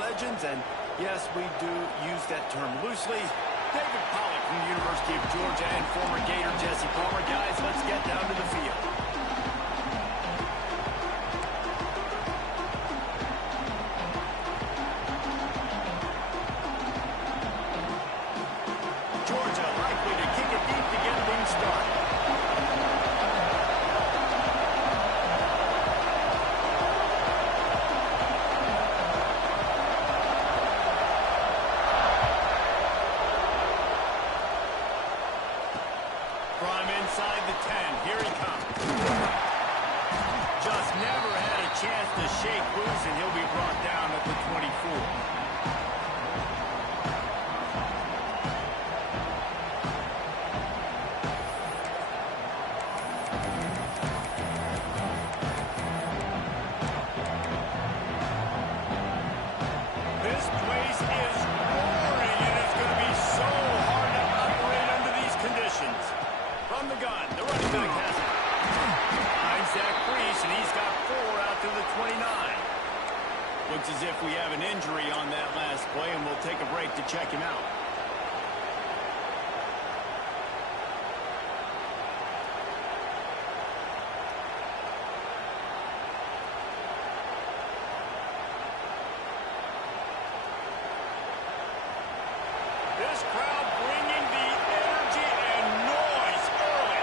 legends, and yes, we do use that term loosely. David Pollock from the University of Georgia and former Gator Jesse Palmer. Guys, let's get down to the field. Georgia likely to kick it deep to get things started. From inside the 10, here he comes. Just never had a chance to shake loose, and he'll be brought down at the 24. This place is roaring, and it's going to be so hard to operate under these conditions. From the gun, the running back has it. Finds Zach Priest, and he's got 4 out to the 29. Looks as if we have an injury on that last play, and we'll take a break to check him out. This crowd bringing the energy and noise early.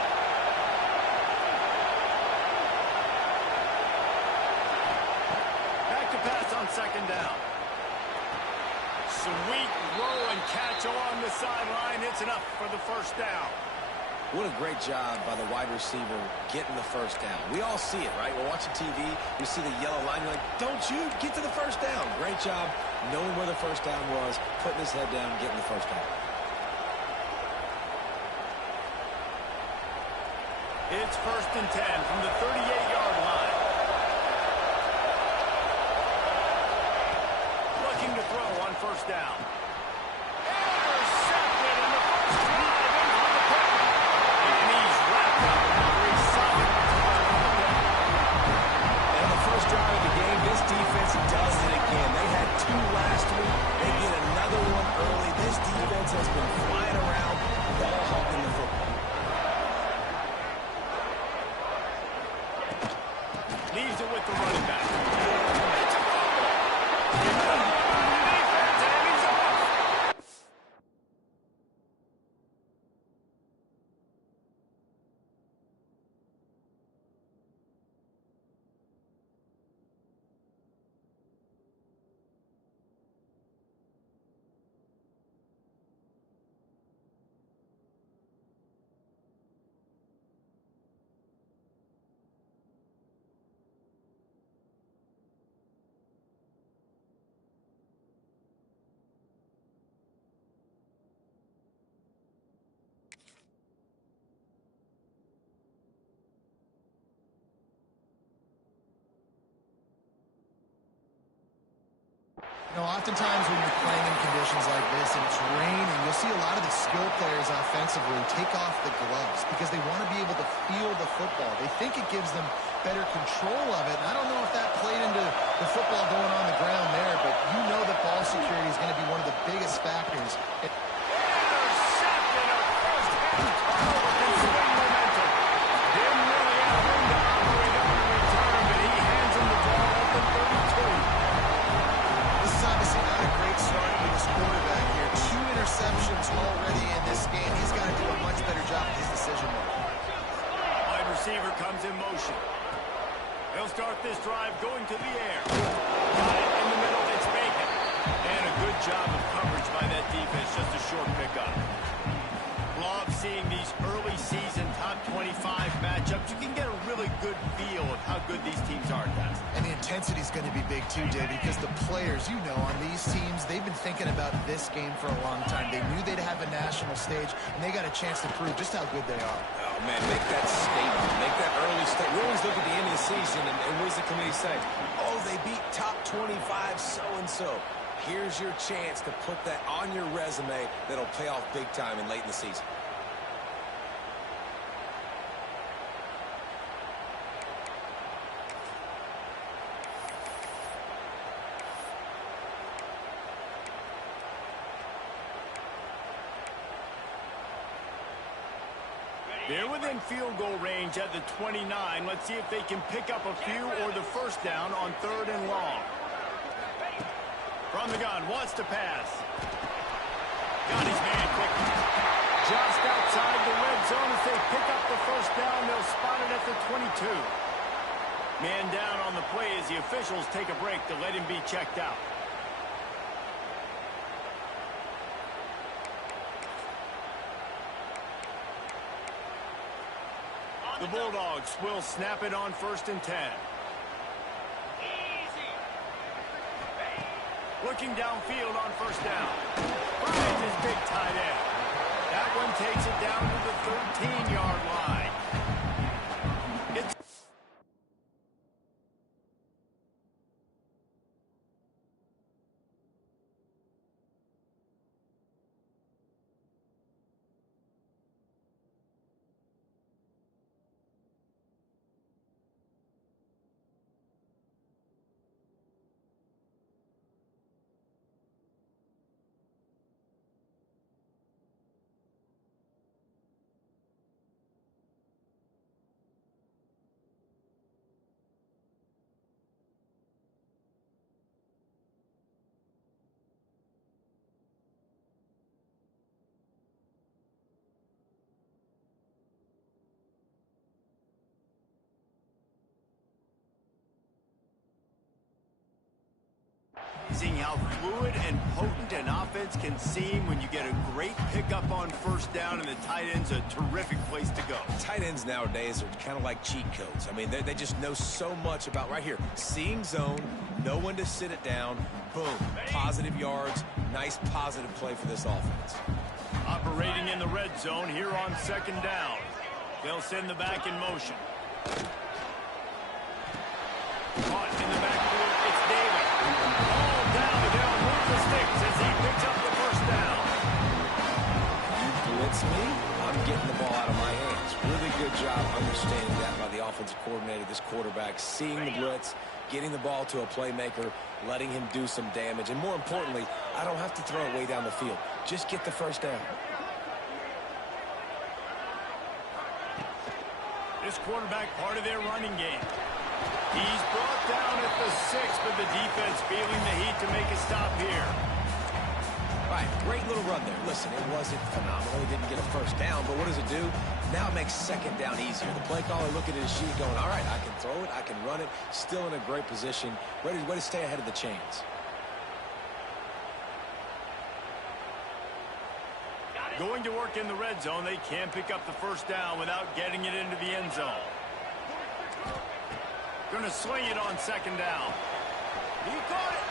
Back to pass on second down. Sweet throw and catch along the sideline. It's enough for the first down. What a great job by the wide receiver getting the first down. We all see it, right? We're watching TV. We see the yellow line. You're like, don't you get to the first down. Great job knowing where the first down was, putting his head down, getting the first down. It's 1st and 10 from the 38-yard line. Looking to throw on first down. Intercepted in the first drive into the pick. And he's wrapped up after a solid return on the pick. And the first drive of the game, this defense does it again. They had 2 last week. They get another one early. This defense has been flying around, ball hawking the football. Leaves it with the running back. It's a fumble. Defense, and he's off. You know, oftentimes when you're playing in conditions like this and it's raining, you'll see a lot of the skill players offensively take off the gloves because they want to be able to feel the football. They think it gives them better control of it. And I don't know if that played into the football going on the ground there, but you know that ball security is going to be one of the biggest factors. Intercepted a first-hand turnover can swing momentum. Didn't really have room to operate on the return, but he hands him the ball at the 32. This is obviously not a great start for this quarterback here. 2 interceptions already in this game. He's got to do a much better job with his decision-making. Wide receiver comes in motion. He'll start this drive going to the air. Got it in the middle. It's vacant. And a good job of coverage by that defense. Just a short pickup. Love seeing these early season top 25 matchups. You can get a really good feel of how good these teams are, guys. And the intensity is going to be big too, David, because the players, you know, on these teams, they've been thinking about this game for a long time. They knew they'd have a national stage, and they got a chance to prove just how good they are. Oh, man, make that statement. Make that early statement. We always look at the end of the season, and what does the committee say? Oh, they beat top 25 so-and-so. Here's your chance to put that on your resume that'll pay off big time and late in the season. They're within field goal range at the 29. Let's see if they can pick up a few or the first down on 3rd and long. From the gun, wants to pass. Got his man quickly. Just outside the red zone as they pick up the first down. They'll spot it at the 22. Man down on the play as the officials take a break to let him be checked out. The Bulldogs will snap it on 1st and 10. Looking downfield on 1st down. Finds his big tight end. That one takes it down to the 13-yard line. It's amazing how fluid and potent an offense can seem when you get a great pickup on 1st down, and the tight end's a terrific place to go. Tight ends nowadays are kind of like cheat codes. I mean, they just know so much about right here. Seeing zone, know when to sit it down, boom, positive yards, nice positive play for this offense. Operating in the red zone here on 2nd down. They'll send the back in motion. Caught in the backfield, it's Daly. Ball down, and they'll move the sticks as he picks up the first down. You blitz me, I'm getting the ball out of my hands. Really good job understanding that by the offensive coordinator, this quarterback, seeing the blitz, getting the ball to a playmaker, letting him do some damage. And more importantly, I don't have to throw it way down the field. Just get the first down. This quarterback part of their running game. He's brought down at the 6, but the defense feeling the heat to make a stop here. All right, great little run there. Listen, it wasn't phenomenal. He didn't get a first down, but what does it do? Now it makes 2nd down easier. The play caller looking at his sheet going, all right, I can throw it, I can run it, still in a great position, ready to stay ahead of the chains. Going to work in the red zone, they can't pick up the first down without getting it into the end zone. Going to sling it on 2nd down. He caught it.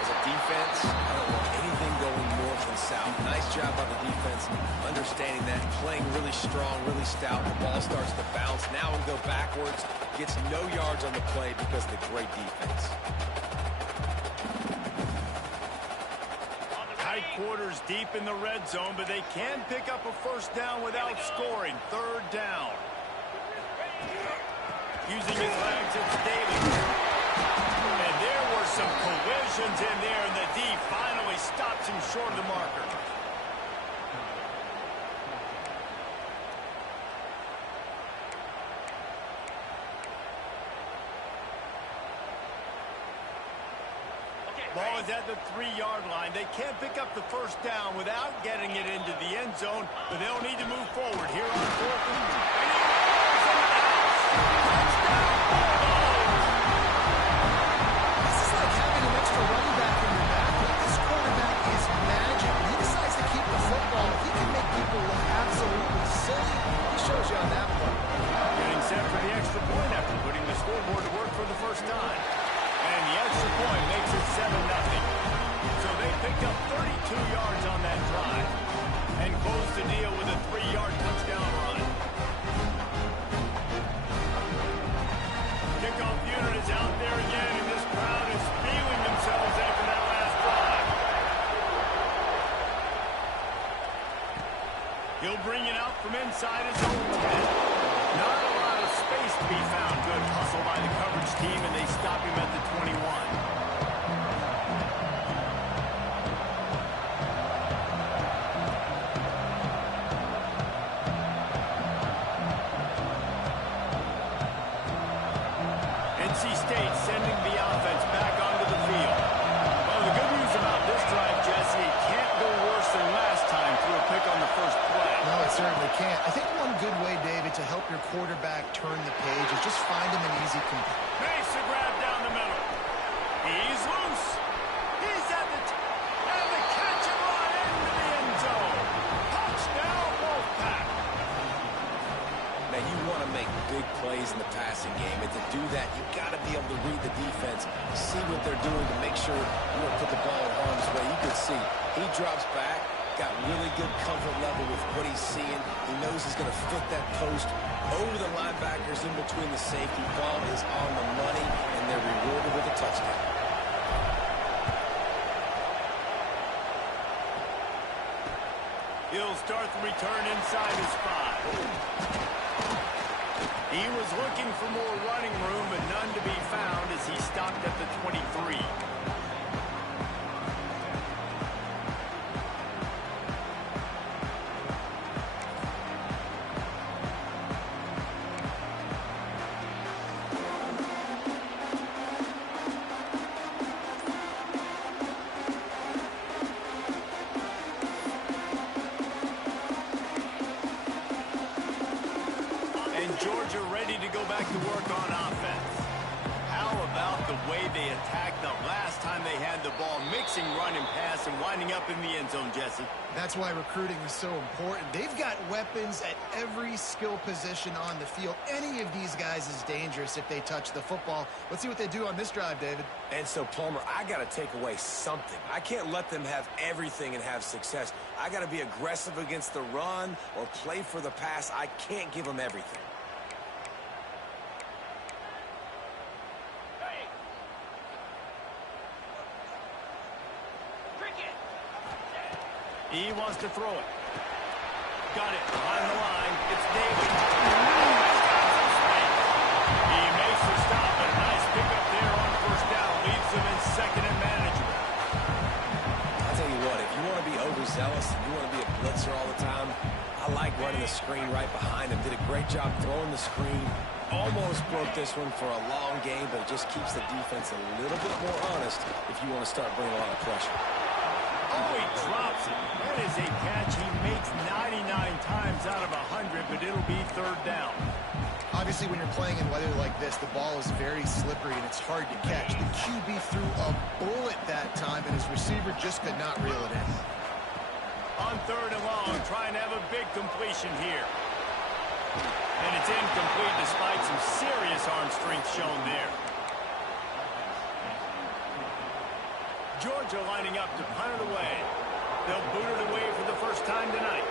As a defense, I don't want anything going north and south. Nice job by the defense, understanding that, playing really strong, really stout. The ball starts to bounce. Now and go backwards. Gets no yards on the play because of the great defense. Tight quarters deep in the red zone, but they can pick up a first down without scoring. 3rd down. Using his legs, it's Daly. And there were some collisions in there, and the D finally stops him short of the marker. Ball is at the 3-yard line. They can't pick up the first down without getting it into the end zone, but they'll need to move forward here on 4th and 2. And he rolls him out. Touchdown, Bulldogs! This is like having an extra running back in your backfield. This quarterback is magic. He decides to keep the football. He can make people look absolutely silly. He shows you on that play. Getting set for the extra point after putting the scoreboard to work for the first time. And the extra point makes it 7-0. So they picked up 32 yards on that drive and closed the deal with a 3-yard touchdown run. Kickoff unit is out there again, and this crowd is feeling themselves after that last drive. He'll bring it out from inside his own 10. Not a lot of space to be found. Good hustle by the coverage team, and they stop him at the 21. NC State sending the offense back onto the field. Well, the good news about this drive, Jesse, it can't go worse than last time through a pick on the first play. No, it certainly can't. I think one good way, David, to help your quarterback turn the page is just find him an easy complete. Makes a grab down the middle. He's loose. He's at the and the catch and run into the end zone. Touchdown, Wolfpack. Now, you want to make big plays in the passing game, and to do that, you've got to be able to read the defense, see what they're doing to make sure you don't put the ball in harm's way. You can see he drops back, got really good comfort level with what he's seeing. He knows he's going to fit that post over the linebackers in between the safety. Ball is on the money, and they're rewarded with a touchdown. He'll start the return inside his 5. He was looking for more running room, but none to be found as he stopped at the 23. Georgia ready to go back to work on offense. How about the way they attacked the last time they had the ball, mixing run and pass and winding up in the end zone, Jesse? That's why recruiting is so important. They've got weapons at every skill position on the field. Any of these guys is dangerous if they touch the football. Let's see what they do on this drive, David. And so, Palmer, I got to take away something. I can't let them have everything and have success. I got to be aggressive against the run or play for the pass. I can't give them everything. He wants to throw it. Got it behind the line. It's David. He makes the stop, but a nice pickup there on first down. Leaves him in second and manageable. I'll tell you what, if you want to be overzealous and you want to be a blitzer all the time, I like running the screen right behind him. Did a great job throwing the screen. Almost broke this one for a long game, but it just keeps the defense a little bit more honest if you want to start bringing a lot of pressure. Oh, he drops it. That is a catch he makes 99 times out of 100, but it'll be third down. Obviously, when you're playing in weather like this, the ball is very slippery and it's hard to catch. The QB threw a bullet that time, and his receiver just could not reel it in. On third and long, trying to have a big completion here. And it's incomplete despite some serious arm strength shown there. Georgia lining up to punt it away. They'll boot it away for the first time tonight.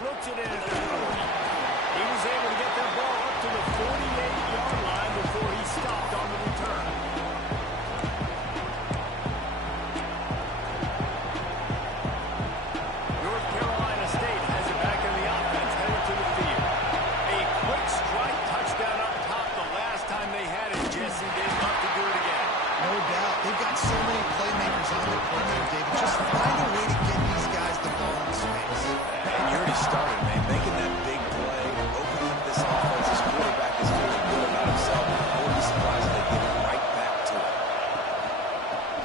Looks it in at the 40. He was able to get that ball up to the 48-yard line before he stopped on the return. North Carolina State has it back in the offense, headed to the field. A quick strike touchdown up top the last time they had it, Jesse. They'd love to do it again. No doubt. They've got so many playmakers on the perimeter, David. Just find a way to get these guys the ball in space. And you already started, man. Making that big play, opening up this offense. This quarterback is feeling good about himself. I wouldn't be surprised if they give it right back to him.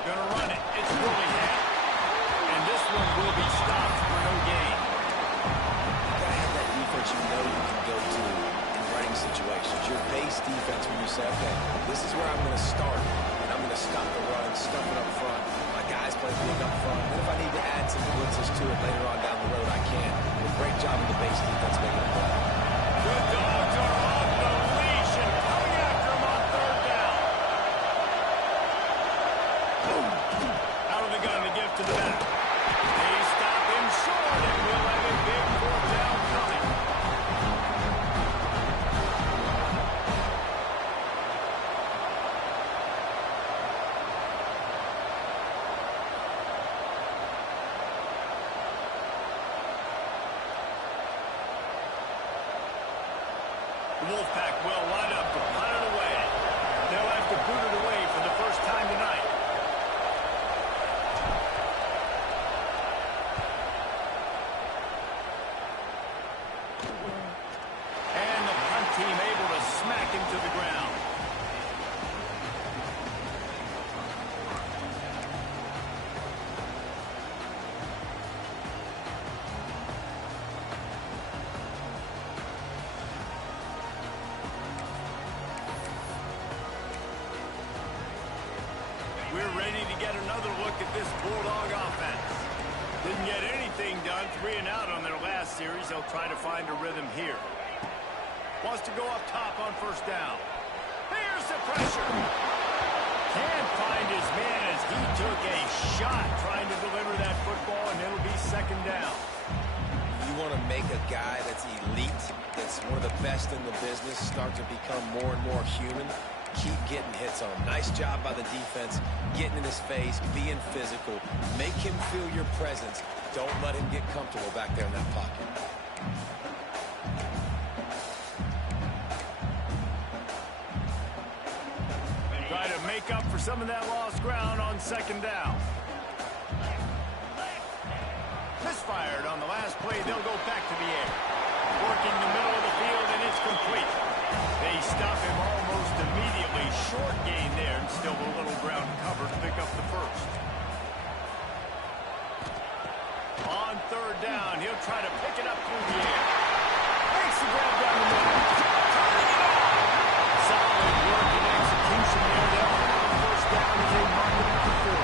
Gonna run it. It's really hit. And this one will be stopped for no gain. You gotta have that defense you know you can go to in running situations. Your base defense when you say, okay, this is where I'm gonna start. And I'm gonna stop the run, stuff it up front. My guys play big up front. And if I need to add some blitzes to it later on down the road, I can. But great job of the base defense making a play. Good dogs are off the leash and coming after him on third down. Out of the gun to give to the back. They stop him short, and we'll have a big fourth down coming. The Wolfpack will line up to punt it away. They'll have to boot it away for the first time tonight. And the punt team able to smack him to the ground. We're ready to get another look at this Bulldog offense. Didn't get anything done, 3 and out on their last series. They'll try to find a rhythm here. Wants to go up top on first down. Here's the pressure. Can't find his man as he took a shot trying to deliver that football, and it'll be second down. You want to make a guy that's elite, that's one of the best in the business, start to become more and more human. Keep getting hits on him. Nice job by the defense, getting in his face, being physical. Make him feel your presence. Don't let him get comfortable back there in that pocket. Try to make up for some of that lost ground on second down. Misfired on the last play. They'll go back to the air. Working the middle of the field, and it's complete. They stop him almost immediately. Short gain there, and still a little ground covered to pick up the first. On third down, he'll try to pick it up through the air. Makes the grab down the middle. Turning it on. Solid work and execution there. They'll have a first down as they mark it up to 4.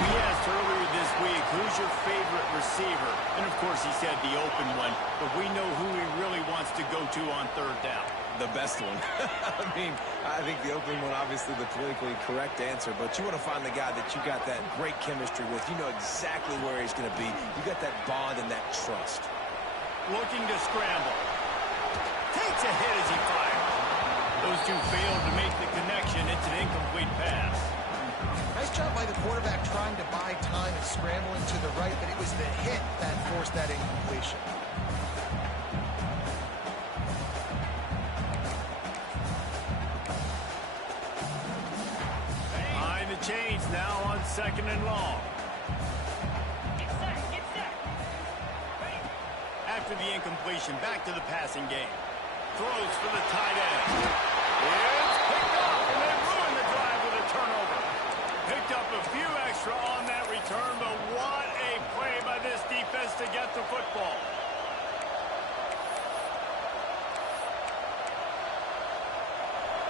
We asked earlier this week, who's your favorite receiver? And, of course, he said the open one, but we know who he really wants to go to on third down. The best one. I mean, I think the open one, obviously the politically correct answer, but you want to find the guy that you got that great chemistry with. You know exactly where he's going to be. You got that bond and that trust. Looking to scramble. Takes a hit as he fires. Those two failed to make the connection. It's an incomplete pass. Nice job by the quarterback trying to buy time and scrambling to the right, but it was the hit that forced that incompletion. Behind the chains now on second and long. After the incompletion, back to the passing game. Throws for the tight end. It's picked off, and they ruin the drive with a turnover. Picked up a few extra on that return, but what a play by this defense to get the football.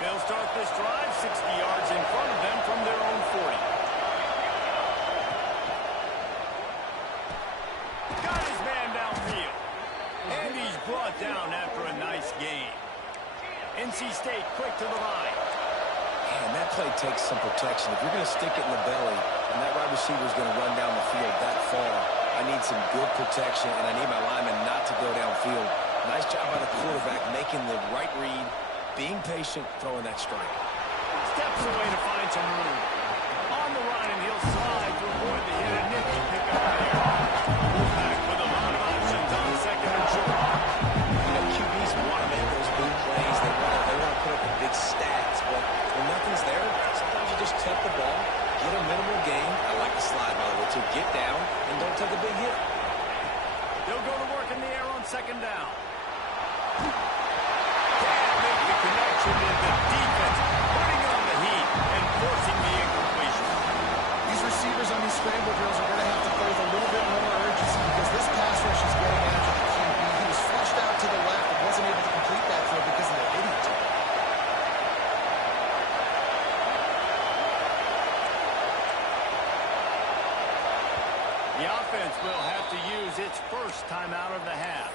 They'll start this drive 60 yards in front of them from their own 40. Got his man downfield. And he's brought down after a nice gain. NC State quick to the line. Man, that play takes some protection. If you're going to stick it in the belly and that wide receiver is going to run down the field that far, I need some good protection, and I need my lineman not to go downfield. Nice job by the quarterback making the right read, being patient, throwing that strike. Steps away to find some room. On the run, and he'll slide to avoid the hit. A nifty pickup there. Fullback with a lot of options on second and short. You know, QBs want to make those big plays. They want to put up the big stats, but when nothing's there, sometimes you just take the ball, get a minimal gain. I like the slide, by the way, to get down and don't take a big hit. They'll go to work in the air on second down. Can't make the connection, and the defense putting on the heat and forcing the incompletion. These receivers on these scramble drills are going to have to play with a little bit more urgency because this pass rush is getting after the QB. He was flushed out to the left and wasn't able to complete that throw because of the hit he took. The offense will have to use its first timeout of the half.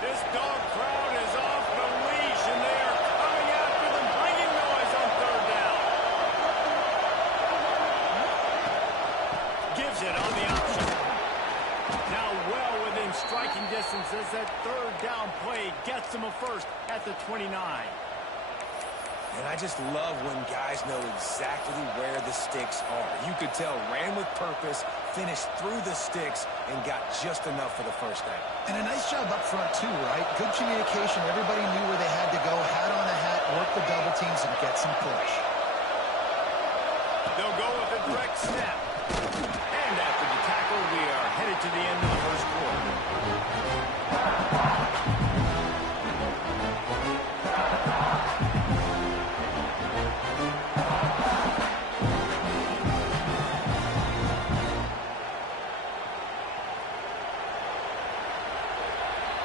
This dog crowd is off the leash, and they are coming after them, bringing noise on third down. Gives it on the option. Now well within striking distance as that third down play gets them a first at the 29. And I just love when guys know exactly where the sticks are. You could tell, ran with purpose, finished through the sticks, and got just enough for the first down. And a nice job up front, too, right? Good communication. Everybody knew where they had to go. Hat on a hat, work the double teams, and get some push. snap. And after the tackle, we are headed to the end of the first quarter.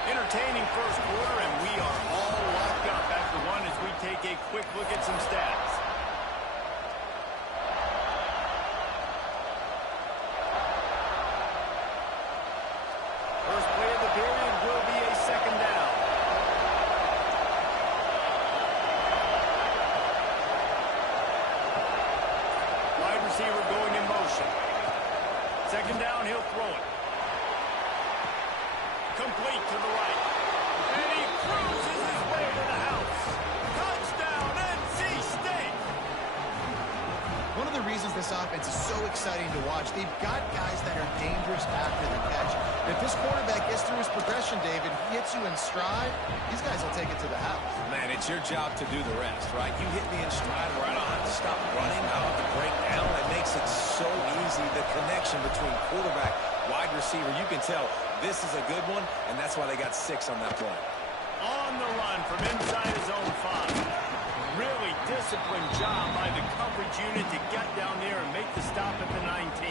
Entertaining first quarter, and we are all locked up after one as we take a quick look at some stats. First play of the period will be a second down. Wide receiver going in motion. Second down, he'll throw it. Complete to the right. And he cruises his way to the house. Touchdown, NC State. One of the reasons this offense is so exciting to watch, they've got guys that are dangerous after the catch. And if this quarterback gets through his progression, David, he hits you in stride, these guys will take it to the house. Man, it's your job to do the rest, right? You hit me in stride where I don't have to stop running. I don't have to break down. It makes it so easy, the connection between quarterback, wide receiver. You can tell this is a good one, and that's why they got 6 on that play. On the run from inside his own 5. Really disciplined job by the coverage unit to get down there and make the stop at the 19.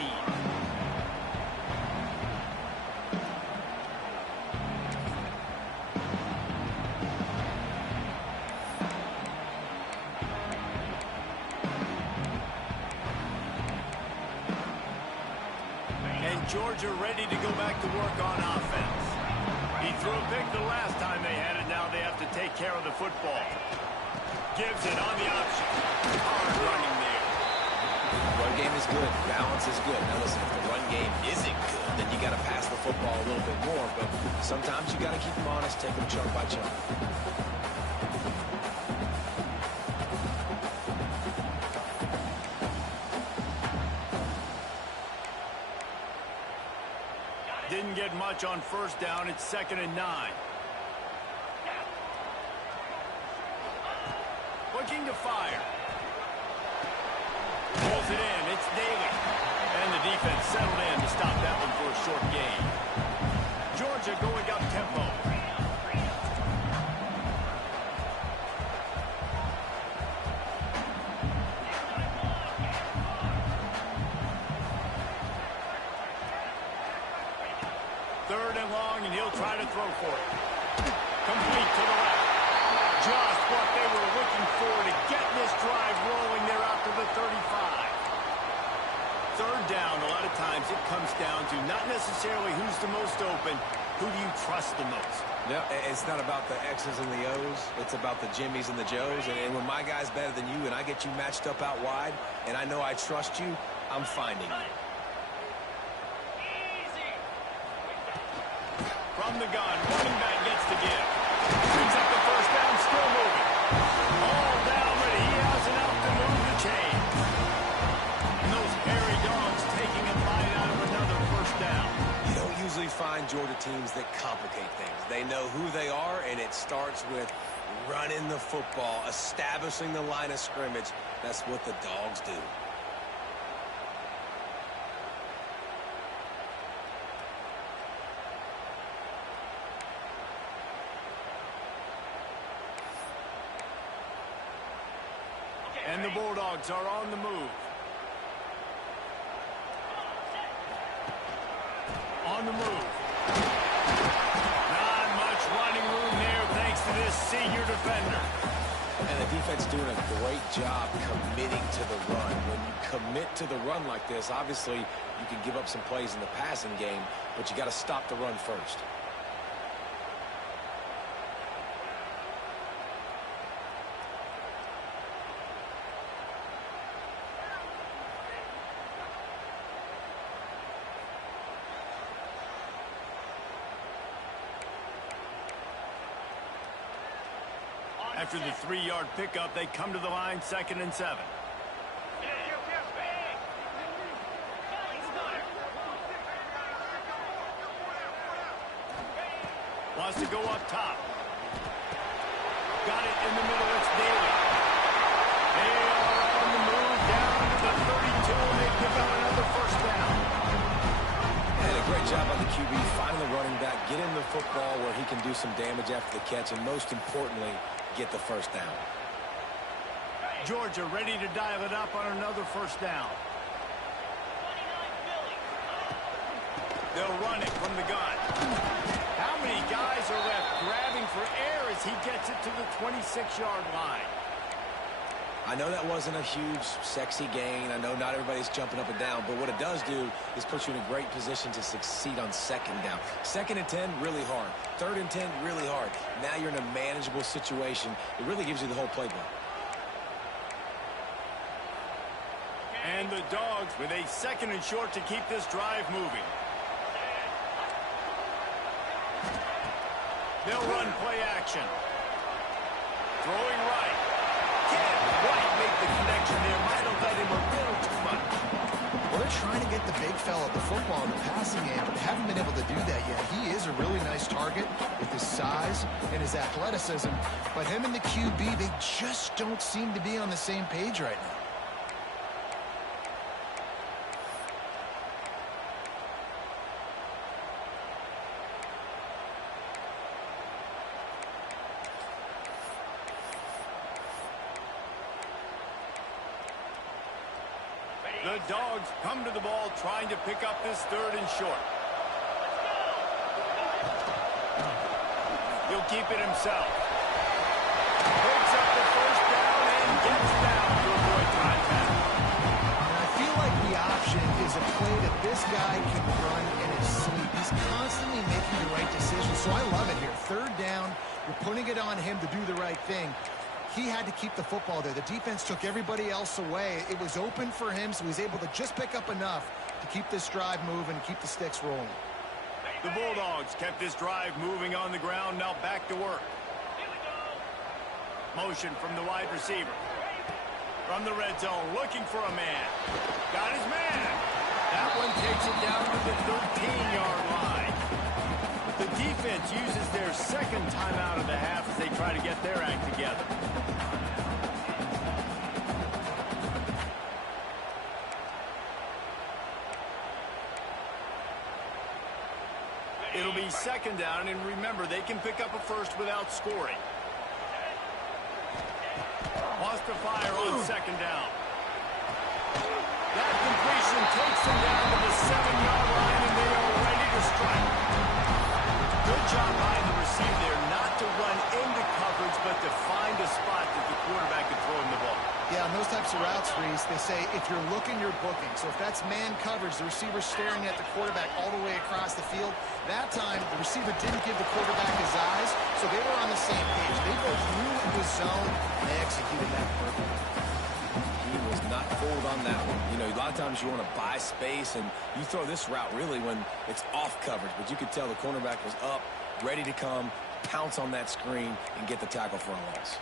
And Georgia ready to go back to work on offense. He threw a pick the last time they had it. Now they have to take care of the football. Gives it on the option. Hard running there. Run game is good. Balance is good. Now listen, if the run game isn't good, then you got to pass the football a little bit more. But sometimes you got to keep them honest, take them chunk by chunk. Didn't get much on first down. It's 2nd and 9. Looking to fire. Pulls it in. It's Daly. And the defense settled in to stop that one for a short gain. Georgia going up tempo. Third and long, and he'll try to throw for it. Complete to the left. Just what they were looking for to get this drive rolling there after the 35. Third down, a lot of times it comes down to not necessarily who's the most open, who do you trust the most? Yeah, it's not about the X's and the O's. It's about the Jimmys and the Joes. And when my guy's better than you and I get you matched up out wide, and I know I trust you, I'm finding you. From the gun, running back gets to give. Brings up the first down, still moving. All down, but he has enough to move the chain. And those hairy dogs taking a bite out of another first down. You don't usually find Georgia teams that complicate things. They know who they are, and it starts with running the football, establishing the line of scrimmage. That's what the dogs do. And the Bulldogs are on the move. On the move. Not much running room there thanks to this senior defender. And the defense doing a great job committing to the run. When you commit to the run like this, obviously you can give up some plays in the passing game, but you got to stop the run first. After the 3-yard pickup, they come to the line, 2nd and 7. Wants to go up top. Got it in the middle, it's Daly. They are on the move down to the 32, and they develop get him the football where he can do some damage after the catch, and most importantly, get the first down. Georgia ready to dial it up on another first down. They'll run it from the gun. How many guys are left grabbing for air as he gets it to the 26-yard line? I know that wasn't a huge, sexy gain. I know not everybody's jumping up and down, but what it does do is put you in a great position to succeed on second down. 2nd and 10, really hard. 3rd and 10, really hard. Now you're in a manageable situation. It really gives you the whole playbook. And the Dogs with a 2nd and short to keep this drive moving. They'll run play action. Throwing right. Can't quite make the connection there. Might have let him a little too much. Well, they're trying to get the big fella the football in the passing game, but they haven't been able to do that yet. He is a really nice target with his size and his athleticism, but him and the QB, they just don't seem to be on the same page right now. The Dogs come to the ball trying to pick up this 3rd and short. He'll keep it himself. Picks up the first down and gets down to avoid contact. And I feel like the option is a play that this guy can run in his sleep. He's constantly making the right decision, so I love it here. 3rd down, you're putting it on him to do the right thing. He had to keep the football there. The defense took everybody else away. It was open for him, so he's able to just pick up enough to keep this drive moving, keep the sticks rolling. The Bulldogs kept this drive moving on the ground. Now back to work. Motion from the wide receiver. From the red zone, looking for a man. Got his man. That one takes it down to the 13-yard line. The defense uses their 2nd timeout of the half as they try to get their act together. It'll be 2nd down, and remember, they can pick up a first without scoring. Wants to fire on 2nd down. That completion takes them down to the 7-yard line, and they are ready to strike. Good job by the receiver there, not to run into coverage, but to find a spot that the quarterback could throw him the ball. Yeah, on those types of routes, Reese, they say if you're looking, you're booking. So if that's man coverage, the receiver's staring at the quarterback all the way across the field. That time, the receiver didn't give the quarterback his eyes, so they were on the same page. They both knew it was zone, and they executed that perfectly. He was not fooled on that one. You know, a lot of times you want to buy space, and you throw this route really when it's off coverage. But you could tell the cornerback was up, ready to come, pounce on that screen, and get the tackle for a loss.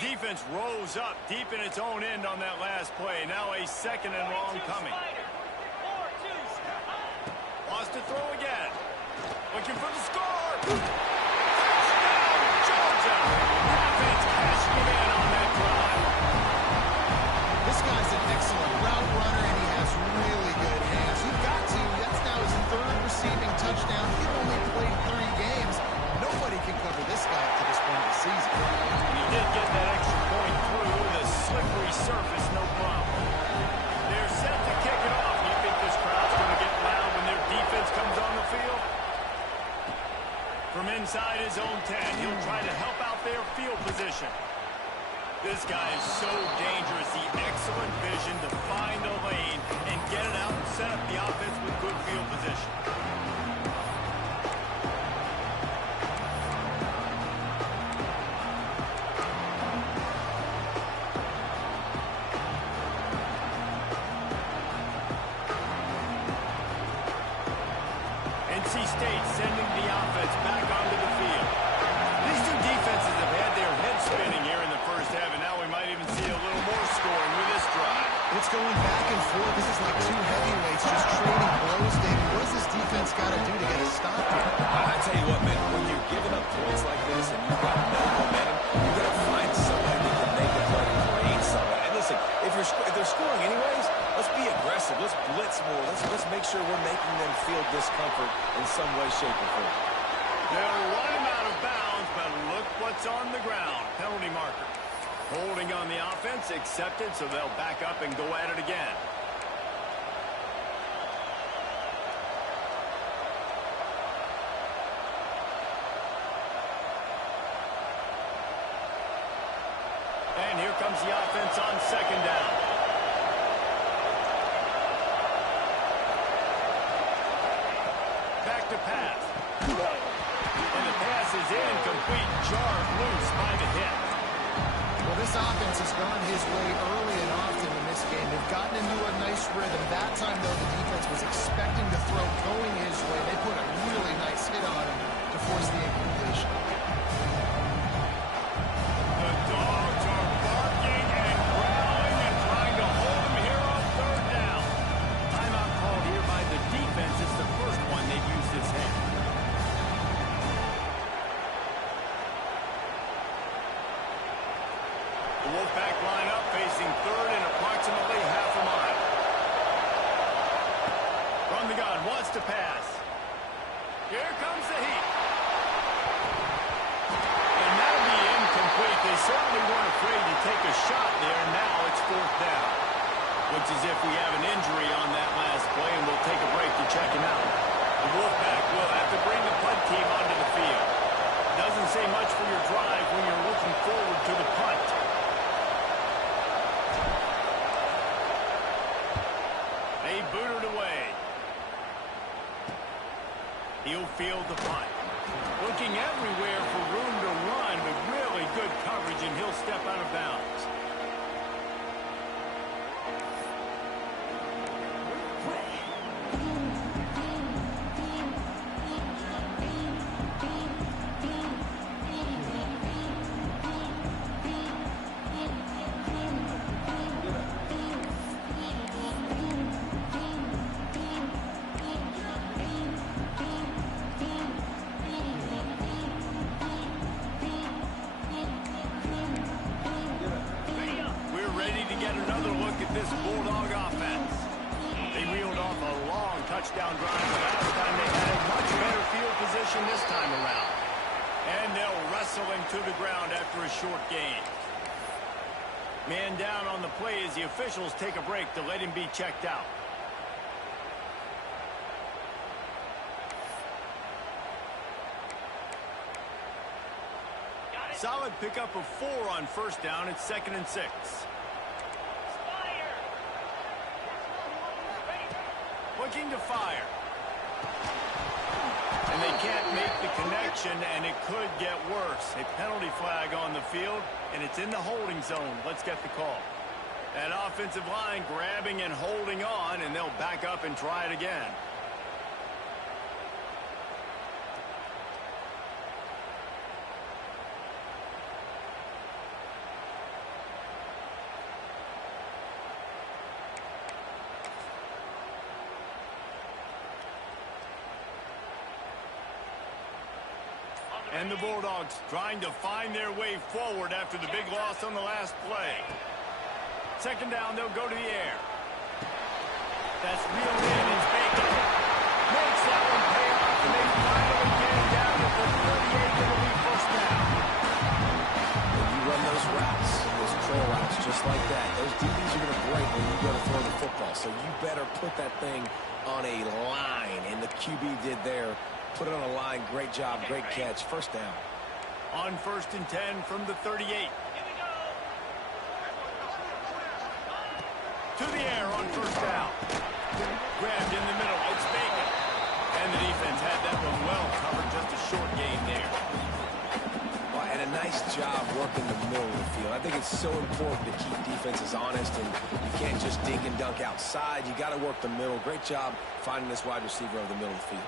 Defense rose up deep in its own end on that last play. Now a 2nd and long coming. Wants to throw again. Looking for the score. Touchdown, Georgia. Defense cashing it in on that drive. This guy's an excellent route runner, and he has really good hands. You've got to. That's now his 3rd receiving touchdown. He's only played 3 games. Nobody can cover this guy up to this point of the season. He did get that extra point through the slippery surface, no problem. They're set to kick it off. You think this crowd's going to get loud when their defense comes on the field? From inside his own 10, he'll try to help out their field position. This guy is so dangerous. The excellent vision to find a lane and get it out and set up the offense with good field position. NC State sending the offense back onto the field. These two defenses have had their heads spinning here in the first half, and now we might even see a little more scoring with this drive. It back and forth. This is like two heavyweights just trading blows, David. What does this defense got to do to get a stop here? I tell you what, man, when you're giving up points like this and you've got no momentum, you got to find somebody that can make a play to create something. And listen, if they're scoring anyways, let's be aggressive. Let's blitz more. Let's make sure we're making them feel discomfort in some way, shape, or form. They'll run him out of bounds, but look what's on the ground. Penalty marker. Holding on the offense, accepted, so they'll back up and go at it again. And here comes the offense on second down. Back to pass. And the pass is incomplete. Jarred loose by the hit. Well, this offense has gone his way early and often in this game. They've gotten into a nice rhythm. That time, though, the defense was expecting to throw going his way. They put a really nice hit on him to force the incompletion. The dogs are barking and growling and trying to hold him here on third down. Timeout called here by the defense. It's the first one they've used this hand. The Wolfpack line up facing third and approximately half a mile. From the gun, wants to pass. Here comes the heat. And that'll be incomplete. They certainly weren't afraid to take a shot there. Now it's fourth down. Looks as if we have an injury on that last play, and we'll take a break to check him out. The Wolfpack will have to bring the punt team onto the field. Doesn't say much for your drive when you're looking forward to the punt. They boot it away. He'll field the punt. Looking everywhere for room to run, but really good coverage, and he'll step out of bounds. Touchdown drive the last time. They had a much better field position this time around. And they'll wrestle him to the ground after a short gain. Man down on the play as the officials take a break to let him be checked out. Solid pickup of 4 on first down. It's 2nd and 6. Looking to fire. And they can't make the connection, and it could get worse. A penalty flag on the field, and it's in the holding zone. Let's get the call. That offensive line grabbing and holding on, and they'll back up and try it again. And the Bulldogs trying to find their way forward after the big loss on the last play. 2nd down, they'll go to the air. That's reeled in. It's Bacon. Makes that one pay off, and they finally get it down at the 38. It'll be first down. When you run those routes, those trail routes, just like that, those DBs are going to break when you go to throw the football. So you better put that thing on a line, and the QB did there. Put it on a line. Great job. Great catch. First down. On 1st and 10 from the 38. To the air on first down. Grabbed in the middle. It's Bacon. And the defense had that one well covered. Just a short gain there. Well, and a nice job working the middle of the field. I think it's so important to keep defenses honest, and you can't just dink and dunk outside. You got to work the middle. Great job finding this wide receiver over the middle of the field.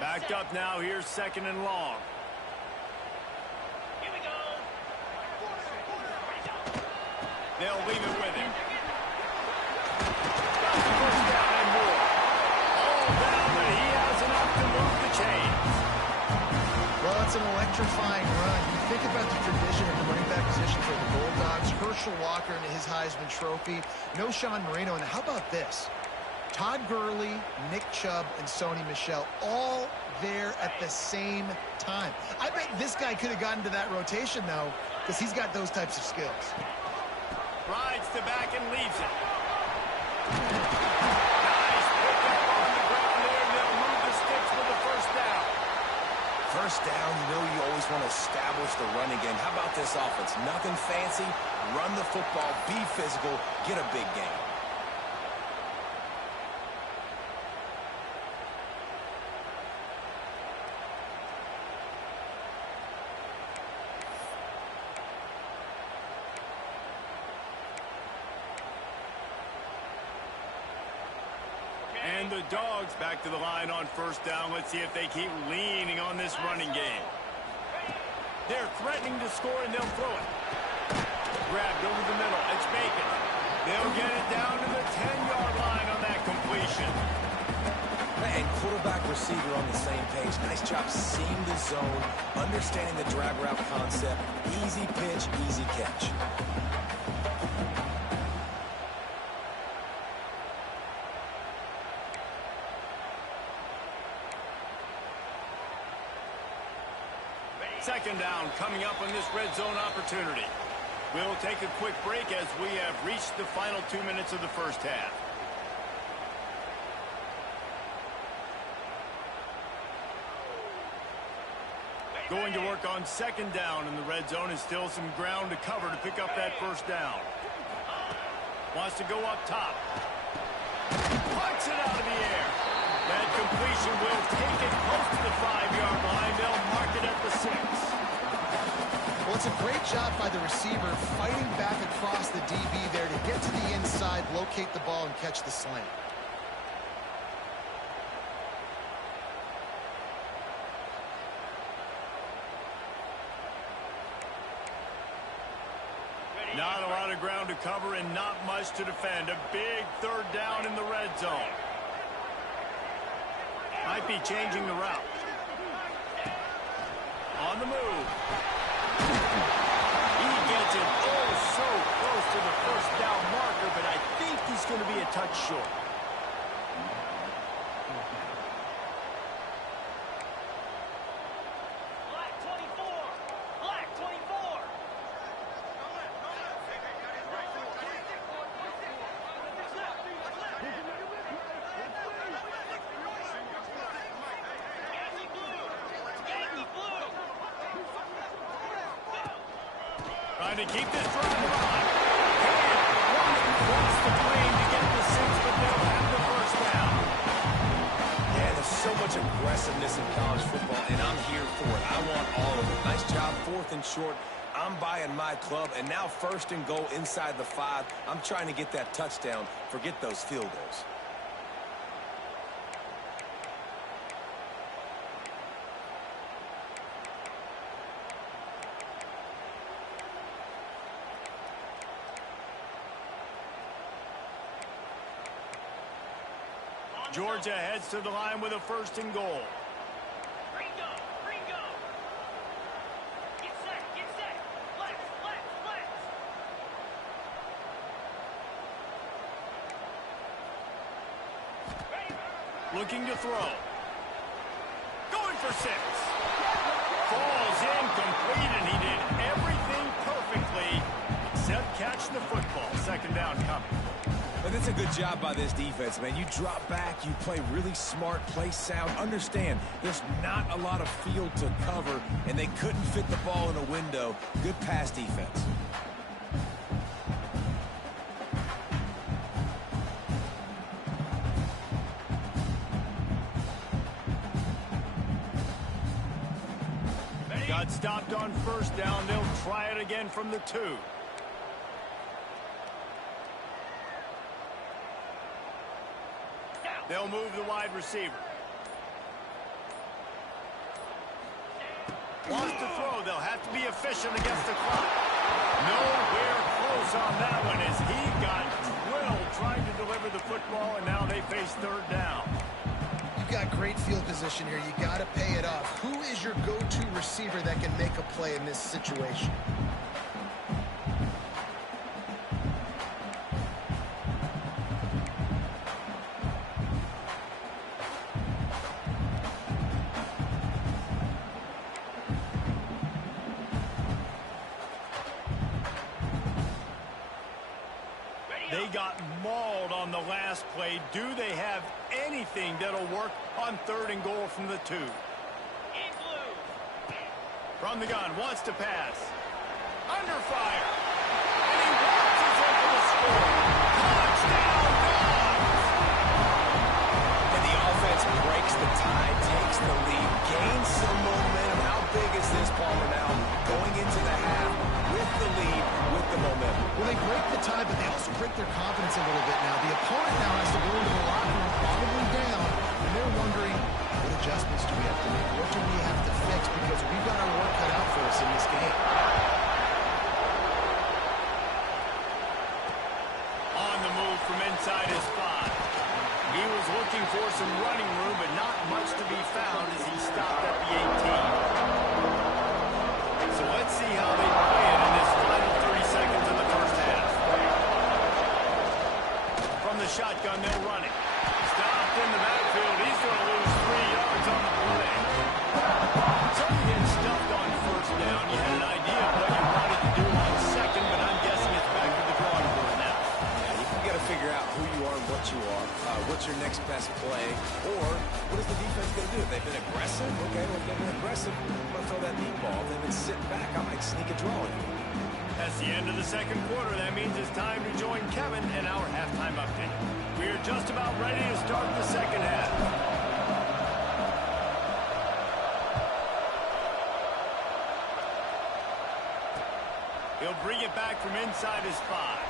Backed up now. Here's 2nd and long. Here we go. They'll leave it with him. Got the first down and more. All down, but he has enough to move the chains. Well, it's an electrifying run. You think about the tradition of the running back position for the Bulldogs. Herschel Walker and his Heisman Trophy. No Sean Marino. And how about this? Todd Gurley, Nick Chubb, and Sony Michel all there at the same time. I bet this guy could have gotten to that rotation, though, because he's got those types of skills. Rides the back and leaves it. Nice pick up on the ground there. They'll move the sticks with the first down. First down, you know you always want to establish the running game. How about this offense? Nothing fancy. Run the football, be physical, get a big gain. And the Dogs back to the line on first down. Let's see if they keep leaning on this running game. They're threatening to score, and they'll throw it. Grabbed over the middle. It's Bacon. They'll get it down to the 10-yard line on that completion. And quarterback receiver on the same page. Nice job seeing the zone, understanding the drag route concept. Easy pitch, easy catch. Second down coming up on this red zone opportunity. We'll take a quick break as we have reached the final 2 minutes of the first half. Going to work on second down in the red zone, and still some ground to cover to pick up that first down. Wants to go up top. Punts it out of the air. That completion will take it close to the 5-yard line. They'll mark it at the 6. Well, it's a great job by the receiver fighting back across the DB there to get to the inside, locate the ball, and catch the slant. Not a lot of ground to cover and not much to defend. A big third down in the red zone. Might be changing the route. On the move. He gets it oh so close to the first down marker, but I think he's going to be a touch short. Black 24. Black 24. Yankee blue. Yankee blue. Trying to keep this drive alive. Wants the plane to get the 6, but they'll have the first down. Yeah, there's so much aggressiveness in college football, and I'm here for it. I want all of it. Nice job, 4th and short. I'm buying my club, and now 1st and goal inside the 5. I'm trying to get that touchdown. Forget those field goals. Georgia heads to the line with a 1st and goal. Ringo. Ringo. Get set. Get set. Flex. Flex. Flex. Looking to throw. Going for 6. Falls incomplete, and he did everything perfectly except catch the football. Second down coming. But it's a good job by this defense, man. You drop back, you play really smart, play sound. Understand, there's not a lot of field to cover, and they couldn't fit the ball in a window. Good pass defense. Got stopped on first down. They'll try it again from the 2. They'll move the wide receiver. Wants to throw. They'll have to be efficient against the clock. Nowhere close on that one as he got drilled trying to deliver the football, and now they face third down. You've got great field position here. You got to pay it off. Who is your go-to receiver that can make a play in this situation? They got mauled on the last play. Do they have anything that'll work on 3rd and goal from the 2? In blue. From the gun, wants to pass. Under fire. And he watches it for the score. Touchdown, Dogs! And the offense breaks the tie, takes the lead, gains some momentum. How big is this, Palmer, now? Going into the half with the lead, with the momentum. Well, they break the tie, but they also break their confidence a little bit now. The opponent now has to go into the locker room probably down, and they're wondering, what adjustments do we have to make? What do we have to fix? Because we've got our work cut out for us in this game. On the move from inside his 5. He was looking for some running room, but not much to be found as he stopped at the 18. So let's see how they play it in this final 30 seconds of the first half. From the shotgun, they'll run it. Stopped in the backfield. He's going to lose 3 yards on the play. Something getting stuffed on first down. You had an idea of what you wanted to do on second, but I'm guessing it's back to the drawing board now. Yeah, you got to figure out who you are and what you are. What's your next best play? Or what is the defense going to do? If they've been aggressive, okay, well, if they've been aggressive, I'm going to throw that deep ball. If they've been sitting back, I might sneak a draw in. That's the end of the second quarter. That means it's time to join Kevin in our halftime update. We are just about ready to start the second half. He'll bring it back from inside his 5.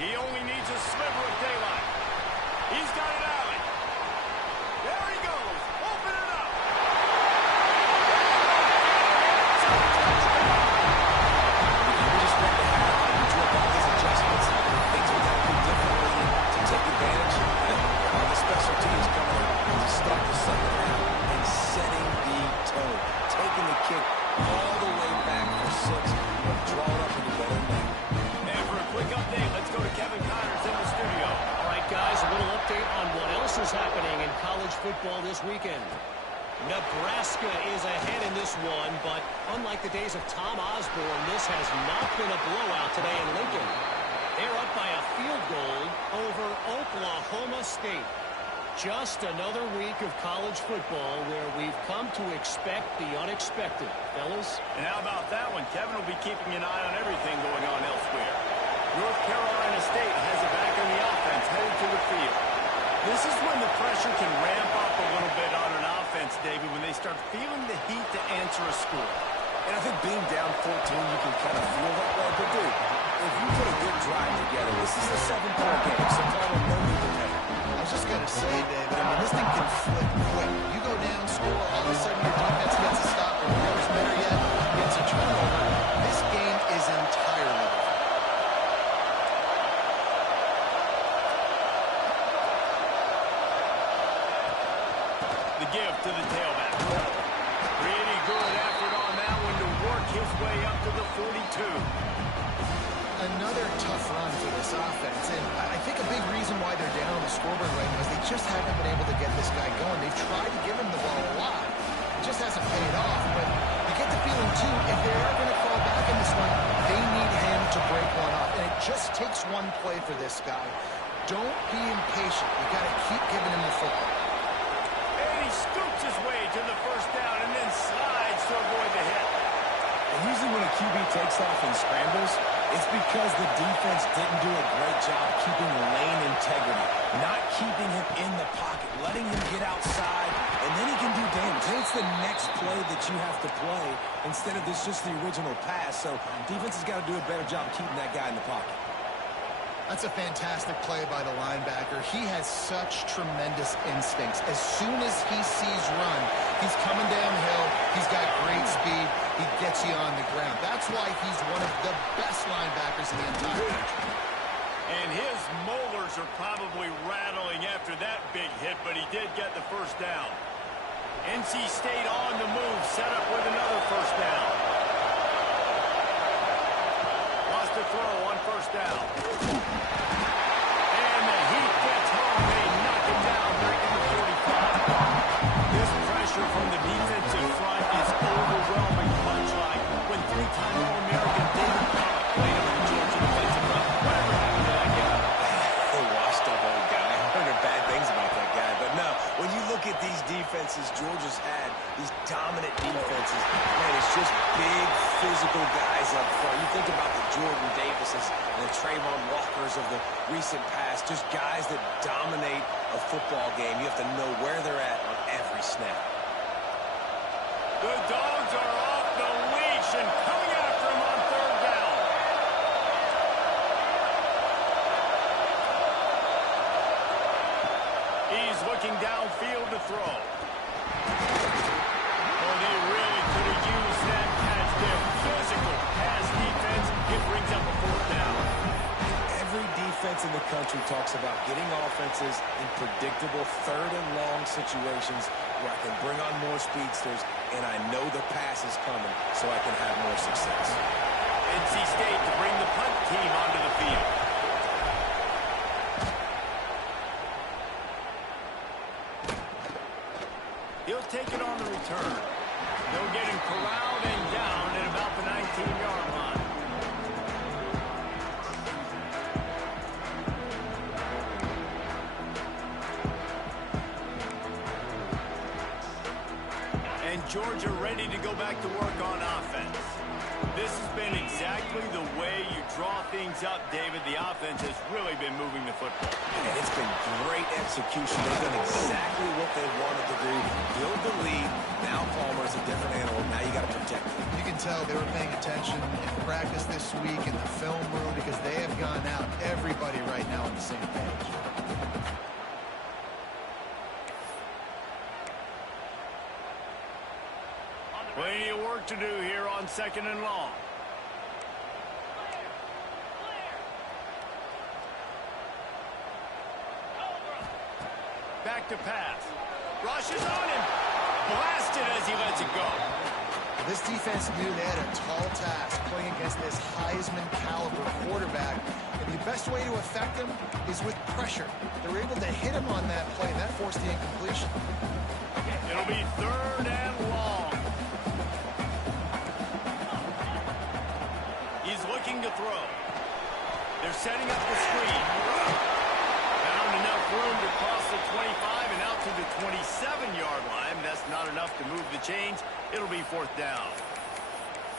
He only needs a sliver of daylight. He's got it out. There he goes. Open it up. We just want to have all these adjustments, things we got to do differently to take advantage of the special teams coming out to start the second half and setting the tone, taking the kick all the way back for 6, but draw it up into better net. And for a quick update, let's go to Kevin Connors in the studio. All right, guys, a little update on what else is happening in college football this weekend. Nebraska is ahead in this one, but unlike the days of Tom Osborne, this has not been a blowout today in Lincoln. They're up by a field goal over Oklahoma State. Just another week of college football where we've come to expect the unexpected. Fellas? And how about that one? Kevin will be keeping an eye on everything going on elsewhere. North Carolina State has it back on the offense, headed to the field. This is when the pressure can ramp up a little bit on an offense, David, when they start feeling the heat to answer a score. And I think being down 14, you can kind of feel that way. But, dude, if you put a good drive together, this is a 7-point game, so probably no need to pay. I was just going to say, David, I mean, this thing can flip quick. You go down, score, all of a sudden your defense gets a stop, or what's better yet, gets a turnover. This game is entirely different. The give to the tailback. Pretty good effort on that one to work his way up to the 42. Another tough run for this offense, and I think a big reason why they're down on the scoreboard right now is they just haven't been able to get this guy going. They've tried to give him the ball a lot. It just hasn't paid off, but you get the feeling, too, if they are going to fall back in this one, they need him to break one off, and it just takes one play for this guy. Don't be impatient. You got to keep giving him the football. And he scoops his way to the first down and then slides to avoid the hit. And usually when a QB takes off and scrambles, it's because the defense didn't do a great job keeping lane integrity, not keeping him in the pocket, letting him get outside, and then he can do damage. Then it's the next play that you have to play instead of this just the original pass. So defense has got to do a better job keeping that guy in the pocket. That's a fantastic play by the linebacker. He has such tremendous instincts. As soon as he sees run, he's coming downhill. He's got great speed. He gets you on the ground. That's why he's one of the best linebackers in the entire country. And his molars are probably rattling after that big hit, but he did get the first down. NC State on the move, set up with another first down. Lost the throw on first down. And the heat gets home. They knock him down back in the 45. This pressure from the defensive front is overwhelming, much like when three-time All-American David Pollock played on the Georgia defensive front. Whatever happened to that guy? A washed-up old guy. I heard bad things about that guy. But no, when you look at these defenses Georgia's had, these dominant defenses, man, it's just big, physical guys up front. You think about the Jordan Davises and the Trayvon Walkers of the recent past, just guys that dominate a football game. You have to know where they're at on every snap. The Dogs are off the leash and coming after him on third down. He's looking downfield to throw. Oh, they really could have used that catch there. Physical pass defense. It brings up a fourth down. Every defense in the country talks about getting offenses in predictable third and long situations where I can bring on more speedsters and I know the pass is coming so I can have more success. NC State to bring the punt team onto the field. He'll take it on the return. They'll get him corralled and down at about the 19-yard line. And Georgia ready to go back to work on offense. This has been exactly the way you draw things up, David. The offense has really been moving the football. And it's been great execution. They've done exactly what they wanted to do. Build the lead. Now Palmer's a different animal. Now you got to protect him. You can tell they were paying attention in practice this week in the film room because they have gone out, everybody right now on the same page. Plenty of work to do here on second and long. Back to pass. Rushes on him. Blasted as he lets it go. This defense knew they had a tall task playing against this Heisman caliber quarterback. And the best way to affect him is with pressure. They were able to hit him on that play, and that forced the incompletion. It'll be third and long. He's looking to throw. They're setting up the screen. Found enough room to cross the 25 and out to the 27-yard line. That's not enough to move the chains. It'll be fourth down.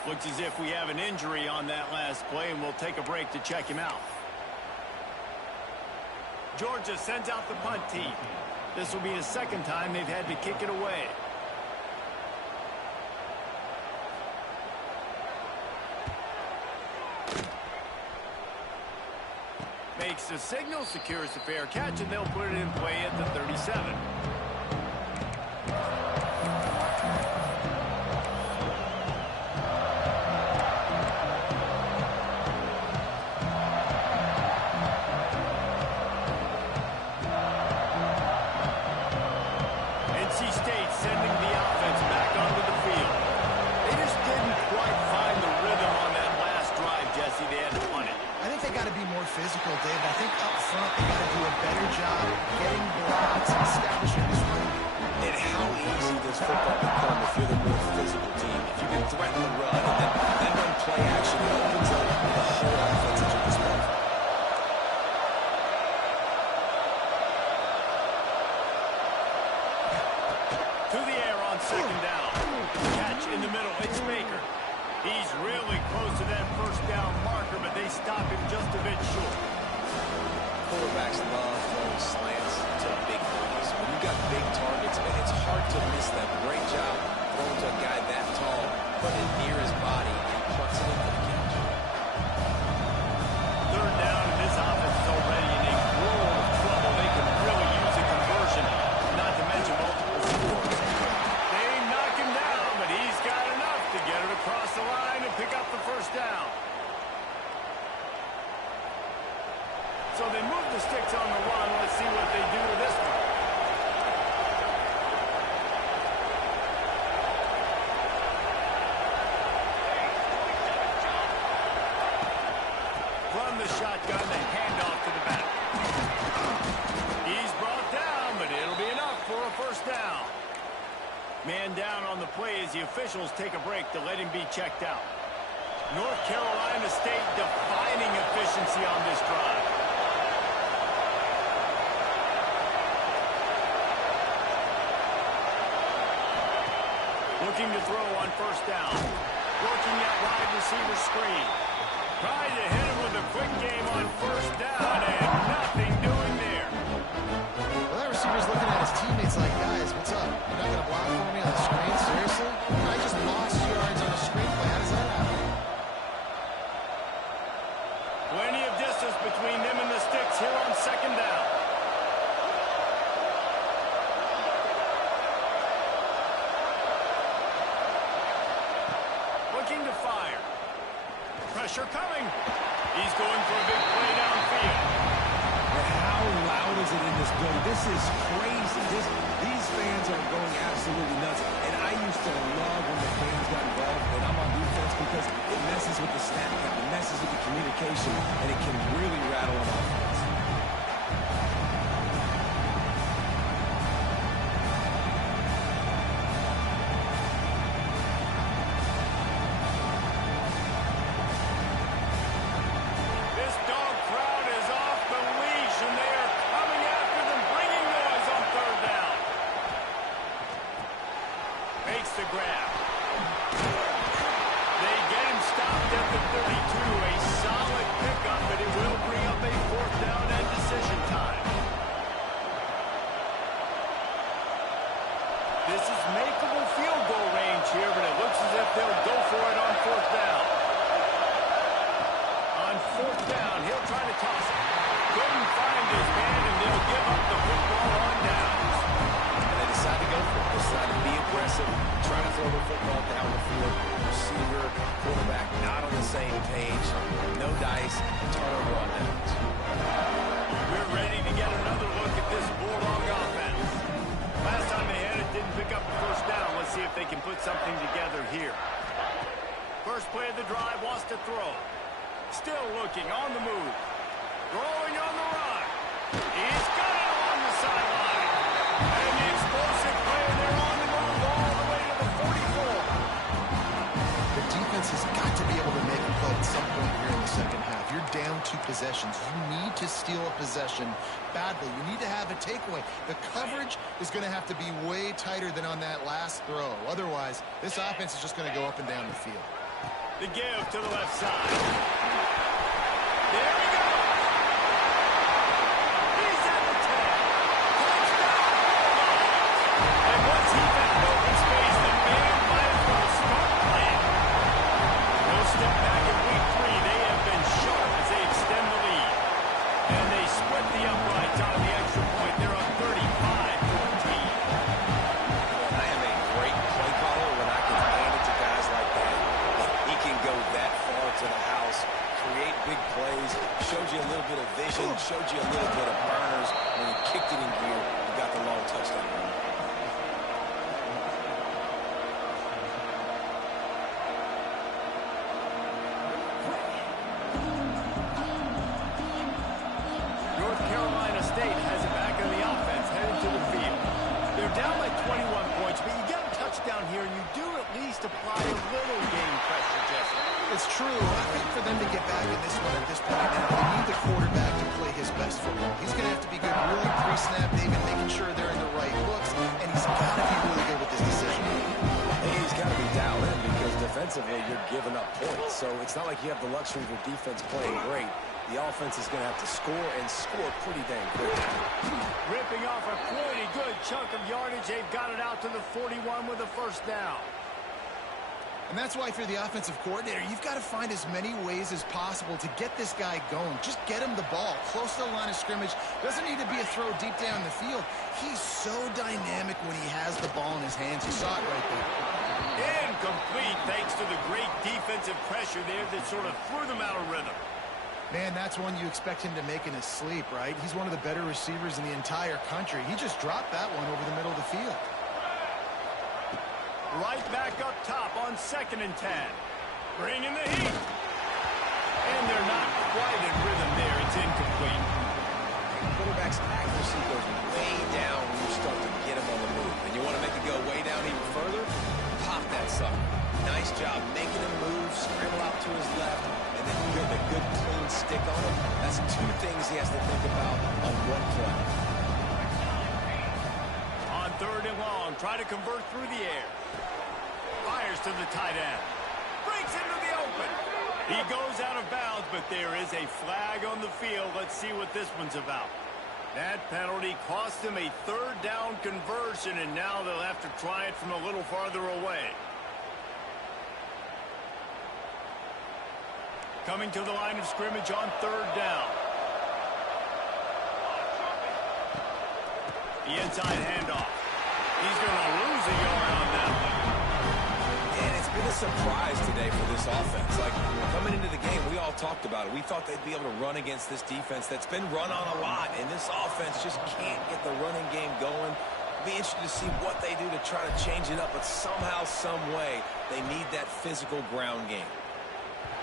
Looks as if we have an injury on that last play, and we'll take a break to check him out. Georgia sends out the punt team. This will be the second time they've had to kick it away. Makes the signal, secures the fair catch, and they'll put it in play at the 37. NC State sending the offense back onto the field. They just didn't quite find the rhythm on that last drive, Jesse. They had to punt it. I think they got to be more physical, Dave. I think up front they got to do a better job getting blocks and establishing this run. And how easy does football become if you're the more physical team? If you can threaten the run and then run play action, it opens up the whole offense at your disposal. To the air on second down. Catch in the middle. It's Baker. He's really close to that first down marker, but they stop him just a bit short. Quarterbacks love throwing slants to big threes. When you've got big targets, man, it's hard to miss them. Great job throwing to a guy that tall, putting it near his body, and plucks it in for the catch. Third down, and this offense first down. Man down on the play as the officials take a break to let him be checked out. North Carolina State defining efficiency on this drive. Looking to throw on first down. Working that wide receiver screen. Trying to hit him with a quick game on first down, and nothing doing there. Well, that receiver's looking at his teammates like, guys, what's up? You're not going to block for me on the screen? Seriously? I just lost yards on a screen play. How does that happen? Plenty of distance between them and the sticks here on second down. Looking to fire. Pressure coming. He's going for a big play downfield. How loud is it in this building? This is crazy. These fans are going absolutely nuts. And I used to love when the fans got involved and I'm on defense because it messes with the snap count, it messes with the communication, and it can really rattle an offense. This dog crowd is off the leash, and they are coming after them, bringing noise on third down. Makes the grab. They get him stopped at the 32. A solid pickup, but it will bring up a fourth down and decision time. This is makeable field goal range here, but it looks as if they'll go for it on fourth down. On fourth down, he'll try to toss it. Couldn't find his man, and they'll give up the football on downs. And they decide to go for it. They decide to be aggressive, try to throw the football down the field. Receiver, quarterback, not on the same page. No dice, turnover on downs. We're ready to get another look at this Bulldog offense. Last time they had it, didn't pick up the first down. Let's see if they can put something together here. First play of the drive, wants to throw. Still looking, on the move. Throwing on the run. He's got it along the sideline. And the explosive play, they're on the move all the way to the 44. The defense has got to be able to make a play at some point here in the second half. You're down 2 possessions. You need to steal a possession badly. You need to have a takeaway. The coverage is going to have to be way tighter than on that last throw. Otherwise, this offense is just going to go up and down the field. The give to the left side. There we go. He's at the 10. Touchdown. And once he found open space, the man might as well start playing. No step back in week 3. They have been sharp as they extend the lead. And they split the uprights on the extra point. They're up 35-14. I am a great play caller when I can hand it to guys like that. He can go that far to the house, create big plays, showed you a little bit of vision, showed you a little bit of burners. When he kicked it in gear, he got the long touchdown. North Carolina State has it back on the offense, headed to the field. They're down by 21 points, but you get a touchdown here, and you do at least apply a little game pressure, Jesse. It's true. I think for them to get back in this one at this point now, they need the quarterback to play his best football. He's going to have to be good really pre-snap, David, making sure they're in the right looks, and he's got to be really good with his decision. He's got to be dialed in because defensively you're giving up points. So it's not like you have the luxury of your defense playing great. The offense is going to have to score and score pretty dang quick. Ripping off a pretty good chunk of yardage. They've got it out to the 41 with a first down. And that's why if you're the offensive coordinator, you've got to find as many ways as possible to get this guy going. Just get him the ball close to the line of scrimmage. Doesn't need to be a throw deep down the field. He's so dynamic when he has the ball in his hands. You saw it right there. Incomplete thanks to the great defensive pressure there that sort of threw them out of rhythm. Man, that's one you expect him to make in his sleep, right? He's one of the better receivers in the entire country. He just dropped that one over the middle of the field. Right back up top on 2nd and 10. Bringing the heat. And they're not quite in rhythm there. It's incomplete. Quarterback's accuracy goes way down when you start to get him on the move. stick on him, that's two things he has to think about on one play. On 3rd and long, try to convert through the air. Fires to the tight end. Breaks into the open. He goes out of bounds, but there is a flag on the field. Let's see what this one's about. That penalty cost him a 3rd down conversion, and now they'll have to try it from a little farther away. Coming to the line of scrimmage on 3rd down. The inside handoff. He's going to lose a yard on that one. And it's been a surprise today for this offense. Like, coming into the game, we all talked about it. We thought they'd be able to run against this defense that's been run on a lot, and this offense just can't get the running game going. Be interested to see what they do to try to change it up, but somehow, some way, they need that physical ground game.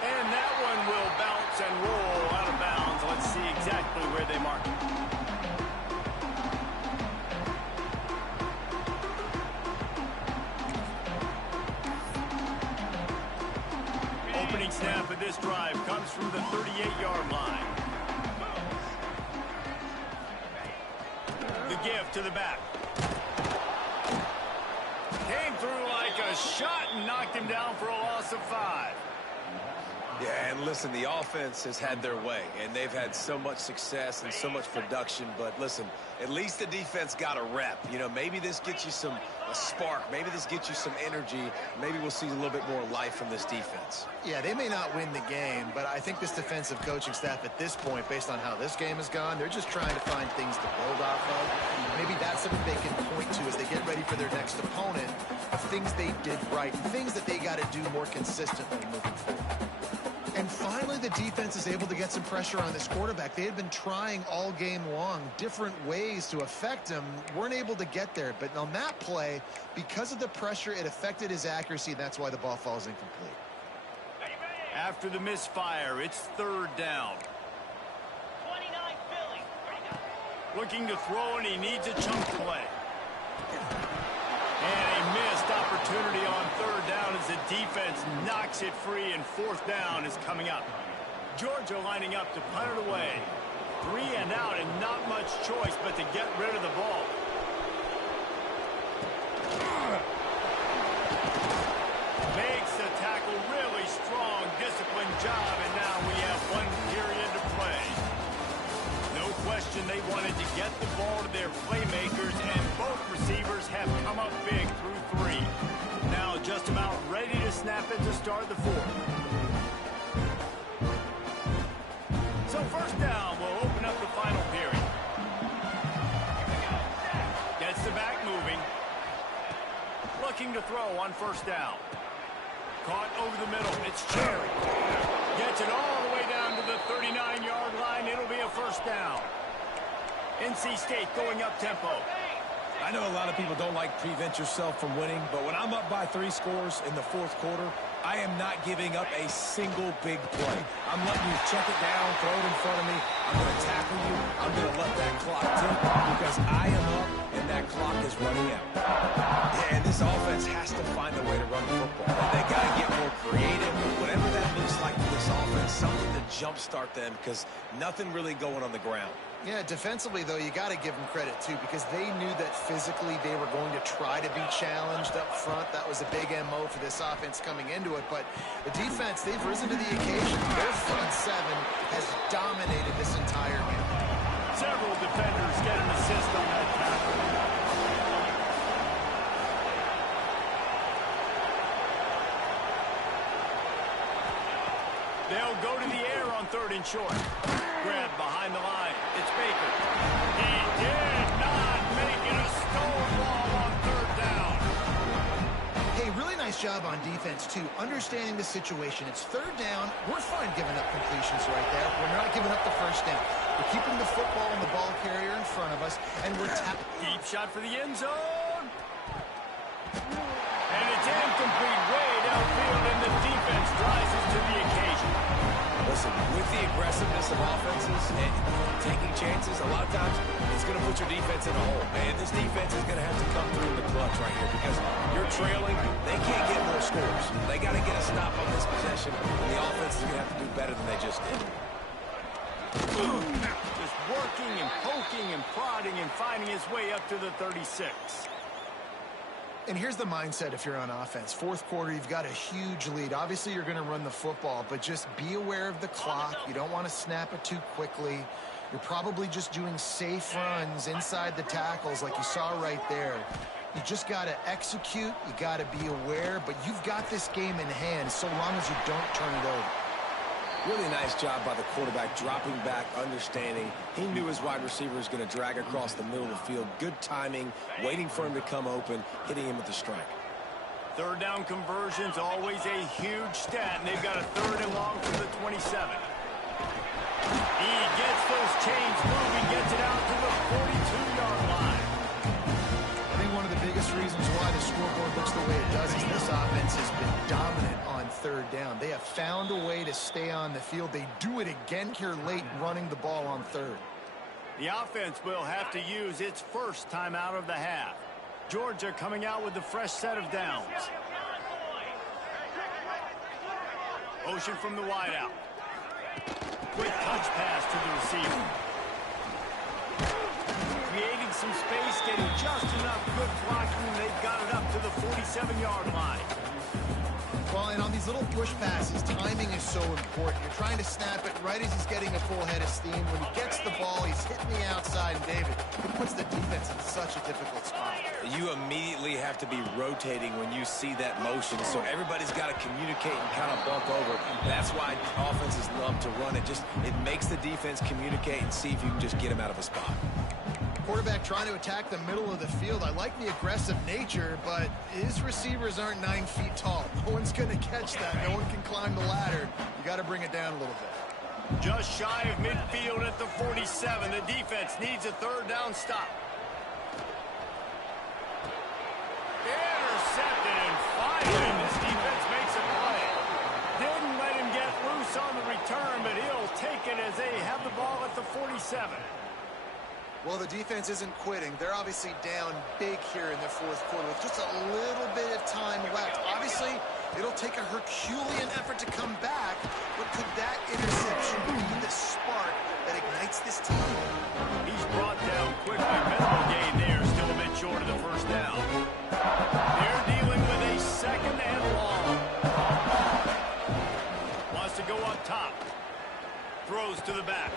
And that one will bounce and roll out of bounds. Let's see exactly where they mark it. Opening snap of this drive comes from the 38-yard line. The give to the back. Came through like a shot and knocked him down for a loss of 5. Yeah, and listen, the offense has had their way, and they've had so much success and so much production. But listen, at least the defense got a rep. You know, maybe this gets you a spark. Maybe this gets you some energy. Maybe we'll see a little bit more life from this defense. Yeah, they may not win the game, but I think this defensive coaching staff at this point, based on how this game has gone, they're just trying to find things to build off of. Maybe that's something they can point to as they get ready for their next opponent, of things they did right, things that they got to do more consistently moving forward. And finally, the defense is able to get some pressure on this quarterback. They had been trying all game long different ways to affect him, weren't able to get there. But on that play, because of the pressure, it affected his accuracy, and that's why the ball falls incomplete. After the misfire, it's 3rd down. 29 Philly. Looking to throw, and he needs a chunk play. And a missed opportunity on 3rd down as the defense knocks it free, and 4th down is coming up. Georgia lining up to punt it away. 3 and out, and not much choice but to get rid of the ball. Makes the tackle really strong, disciplined job, and now we have 1 period to play. No question they wanted to get the ball to their playmakers, and both receivers have come up big through 3. Now just about ready to snap it to start the 4th. So 1st down will open up the final period. Gets the back moving. Looking to throw on 1st down. Caught over the middle. It's Cherry. Gets it all the way down to the 39-yard line. It'll be a 1st down. NC State going up tempo. I know a lot of people don't like prevent yourself from winning, but when I'm up by 3 scores in the 4th quarter, I am not giving up a single big play. I'm letting you check it down, throw it in front of me. I'm going to tackle you. I'm going to let that clock tick because I am up and that clock is running out. Yeah, and this offense has to find a way to run the football. They got to get more creative, whatever that looks like for this offense, something to jumpstart them because nothing really going on the ground. Yeah, defensively, though, you got to give them credit, too, because they knew that physically they were going to try to be challenged up front. That was a big MO for this offense coming into it. But the defense, they've risen to the occasion. Their front 7 has dominated this entire game. Several defenders get an assist on that tackle. They'll go to the air on 3rd and short. Grab behind the line. It's Baker. He did not make it a stonewall on 3rd down. Hey, really nice job on defense, too. Understanding the situation. It's 3rd down. We're fine giving up completions right there. We're not giving up the 1st down. We're keeping the football and the ball carrier in front of us, and we're tapping. Deep shot for the end zone. And it's incomplete way downfield, and the defense rises to the occasion. Listen, with the aggressiveness of offenses and taking chances, a lot of times it's going to put your defense in a hole. And this defense is going to have to come through in the clutch right here because you're trailing. They can't get more scores. They got to get a stop on this possession, and the offense is going to have to do better than they just did. Just working and poking and prodding and finding his way up to the 36. And here's the mindset if you're on offense. Fourth quarter, you've got a huge lead. Obviously, you're going to run the football, but just be aware of the clock. You don't want to snap it too quickly. You're probably just doing safe runs inside the tackles like you saw right there. You just got to execute. You got to be aware, but you've got this game in hand so long as you don't turn it over. Really nice job by the quarterback, dropping back, understanding. He knew his wide receiver was going to drag across the middle of the field. Good timing, waiting for him to come open, hitting him with the strike. Third down conversion's always a huge stat, and they've got a third and long from the 27. He gets those chains moving, gets it out to the 42-yard line. I think one of the biggest reasons why the scoreboard looks the way it does is this offense has been dominant on third down. They have found a way to stay on the field. They do it again here late, running the ball on third. The offense will have to use its first timeout of the half. Georgia coming out with a fresh set of downs. Motion from the wideout. Quick touch pass to the receiver. Creating some space, getting just enough good blocking, and they've got it up to the 47-yard line. Well, and on these little push passes, timing is so important. You're trying to snap it right as he's getting a full head of steam. When he gets the ball, he's hitting the outside, and David, it puts the defense in such a difficult spot. You immediately have to be rotating when you see that motion, so everybody's got to communicate and kind of bump over. That's why offenses love to run it. It makes the defense communicate and see if you can just get him out of a spot. Quarterback trying to attack the middle of the field. I like the aggressive nature, but his receivers aren't 9 feet tall. No one's going to catch that. No one can climb the ladder. You got to bring it down a little bit. Just shy of midfield at the 47. The defense needs a third down stop. Intercepted, and finally this defense makes a play. Didn't let him get loose on the return, but he'll take it as they have the ball at the 47. Well, the defense isn't quitting. They're obviously down big here in the fourth quarter with just a little bit of time left. Obviously, it'll take a Herculean effort to come back, but could that interception be the spark that ignites this team? He's brought down quickly. Minimal gain there, still a bit short of the first down. They're dealing with a second and long. Wants to go up top. Throws to the back.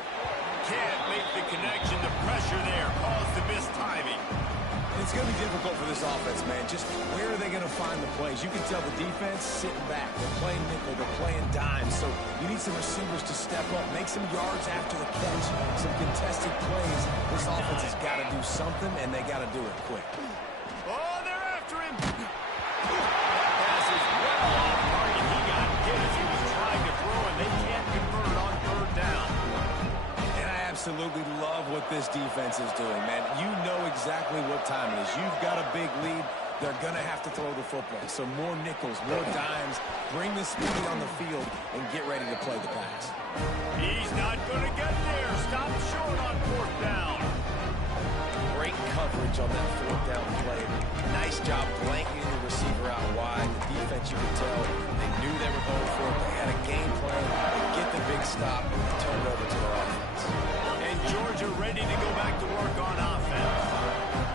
Can't make the connection. The pressure there caused the missed timing. It's going to be difficult for this offense, man. Just where are they going to find the plays? You can tell the defense sitting back. They're playing nickel. They're playing dime. So you need some receivers to step up, make some yards after the catch, some contested plays. This offense has got to do something, and they got to do it quick. Oh, they're after him. That pass is well off target. He got hit as he was trying to throw, and they can't convert on third down. Absolutely love what this defense is doing, man. You know exactly what time it is. You've got a big lead. They're going to have to throw the football. So more nickels, more dimes. Bring the speed on the field and get ready to play the pass. He's not going to get there. Stop short on fourth down. Great coverage on that fourth down play. Nice job blanketing the receiver out wide. The defense, you could tell, they knew they were going for it. They had a game plan to get the big stop and turn it over to their offense. And Georgia ready to go back to work on offense.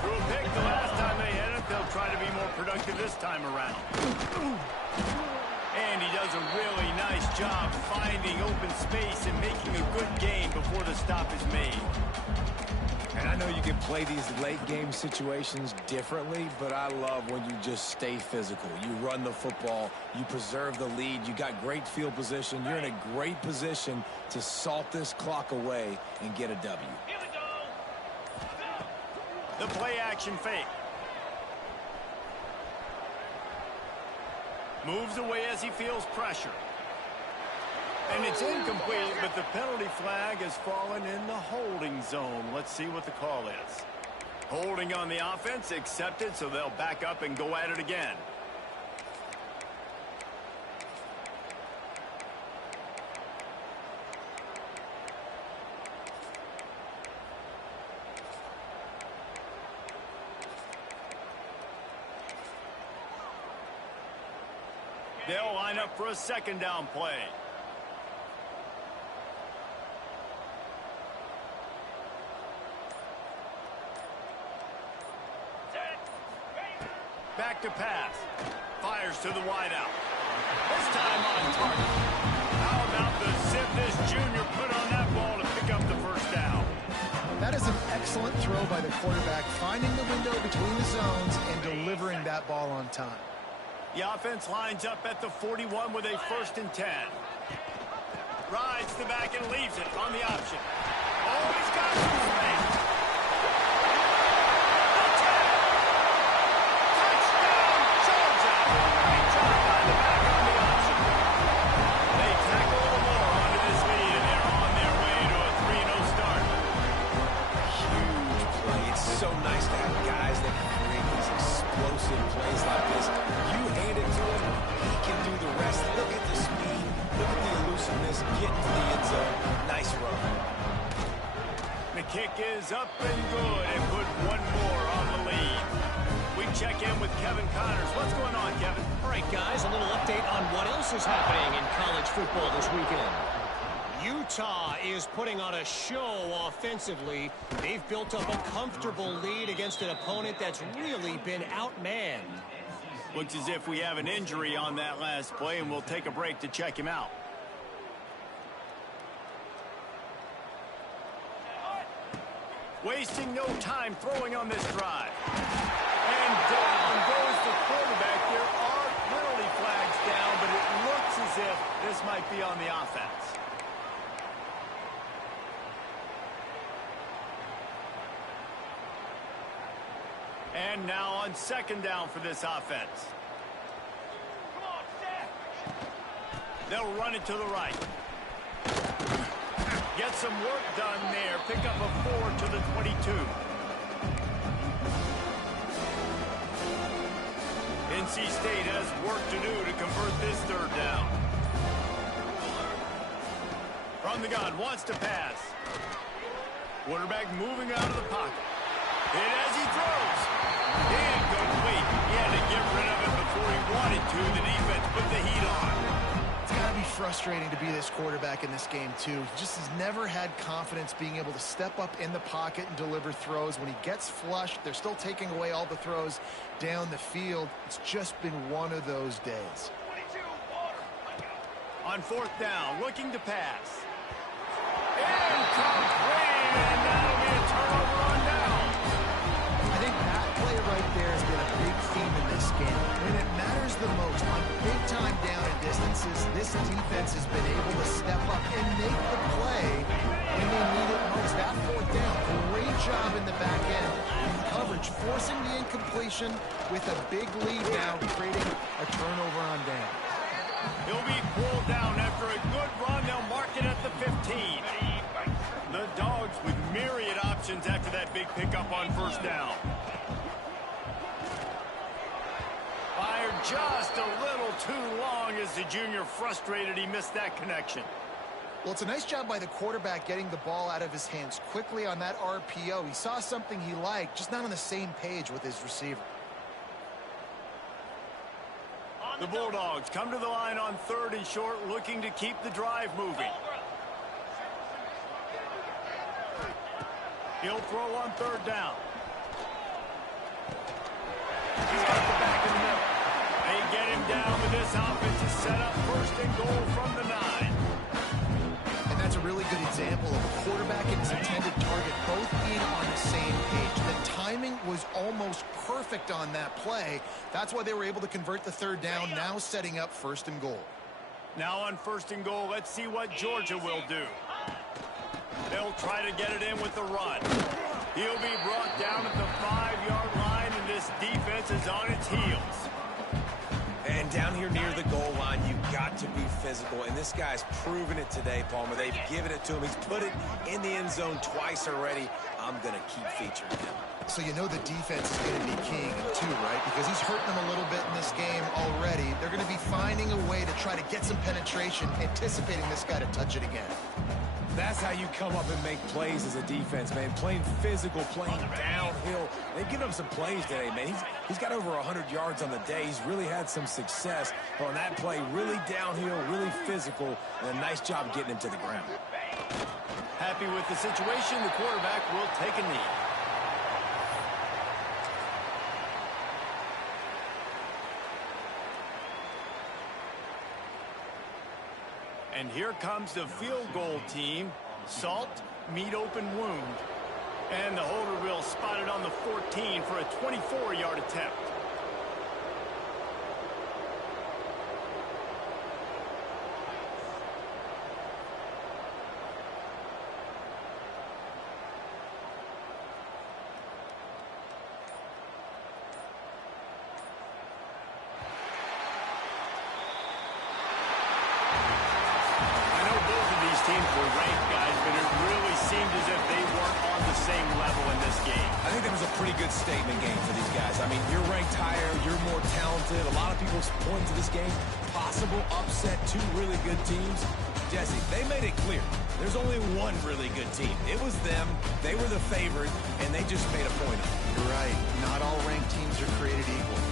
Threw a pick the last time they had it. They'll try to be more productive this time around. And he does a really nice job finding open space and making a good gain before the stop is made. And I know you can play these late game situations differently, but I love when you just stay physical. You run the football, you preserve the lead, you got great field position, you're in a great position to salt this clock away and get a W. Here we go. The play action fake. Moves away as he feels pressure. And it's incomplete, but the penalty flag has fallen in the holding zone. Let's see what the call is. Holding on the offense, accepted, so they'll back up and go at it again. They'll line up for a second down play. back to pass. Fires to the wideout. This time on target. How about the zip this junior put on that ball to pick up the first down? That is an excellent throw by the quarterback, finding the window between the zones and delivering that ball on time. The offense lines up at the 41 with a 1st and 10. Rides the back and leaves it on the option. Oh, he's got some space. Touchdown, Georgia! Great job by the back on the option. They tackle a little more onto this lead, and they're on their way to a 3-0 start. Huge play. It's so nice to have guys that can create these explosive plays like this. You hand it to him, he can do the rest. Look at the speed. Look at the elusiveness. Get into the end zone. Nice run. The kick is up and good and put one more on the lead. We check in with Kevin Connors. What's going on, Kevin? All right, guys, a little update on what else is happening in college football this weekend. Utah is putting on a show offensively. They've built up a comfortable lead against an opponent that's really been outmanned. Looks as if we have an injury on that last play, and we'll take a break to check him out. Wasting no time throwing on this drive. And down goes the quarterback. There are penalty flags down, but it looks as if this might be on the offense. And now on 2nd down for this offense. They'll run it to the right. Get some work done there. Pick up a 4 to the 22. NC State has work to do to convert this 3rd down. From the gun, wants to pass. Quarterback moving out of the pocket. Hit as he throws. Incomplete. He had to get rid of it before he wanted to. The defense put the heat on. It's got to be frustrating to be this quarterback in this game, too. He just has never had confidence being able to step up in the pocket and deliver throws. When he gets flushed, they're still taking away all the throws down the field. It's just been one of those days. On 4th down, looking to pass. Incomplete, and that'll be a turnover on down. I think that play right there has been a big theme in this game. When it matters the most, on big-time down and distances, this defense has been able to step up and make the play when they need it most. That 4th down, great job in the back end. Coverage, forcing the incompletion with a big lead now, creating a turnover on down. He'll be pulled down after a good run. They'll mark it at the 15. The Dogs with myriad options after that big pickup on 1st down. Fired just a little too long as the junior frustrated he missed that connection. Well, it's a nice job by the quarterback getting the ball out of his hands quickly on that RPO. He saw something he liked, just not on the same page with his receiver. The Bulldogs come to the line on 3rd and short, looking to keep the drive moving. He'll throw on 3rd down. He's got the back in the middle. They get him down with this offense is set up 1st and goal from the 9. And that's a really good example of a quarterback and his intended target both being on the same page. The timing was almost perfect on that play. That's why they were able to convert the 3rd down, now setting up 1st and goal. Now on 1st and goal, let's see what Georgia will do. They'll try to get it in with the run. He'll be brought down at the 5-yard line, and this defense is on its heels. And down here near the goal line, you've got to be physical. And this guy's proven it today, Palmer. They've given it to him. He's put it in the end zone twice already. I'm going to keep featuring him. So you know the defense is going to be king too, right? Because he's hurting them a little bit in this game already. They're going to be finding a way to try to get some penetration, anticipating this guy to touch it again. That's how you come up and make plays as a defense, man. Playing physical, playing downhill. They've given him some plays today, man. He's got over 100 yards on the day. He's really had some success on that play. Really downhill, really physical, and a nice job getting him to the ground. Happy with the situation, the quarterback will take a knee. And here comes the field goal team. Salt, meet open wound. And the holder will spot it on the 14 for a 24-yard attempt. Teams were ranked, guys, but it really seemed as if they weren't on the same level in this game. I think that was a pretty good statement game for these guys. I mean, you're ranked higher, you're more talented. A lot of people point to this game, possible upset, two really good teams. Jesse, they made it clear. There's only one really good team. It was them. They were the favorite, and they just made a point of it. You're right. Not all ranked teams are created equal.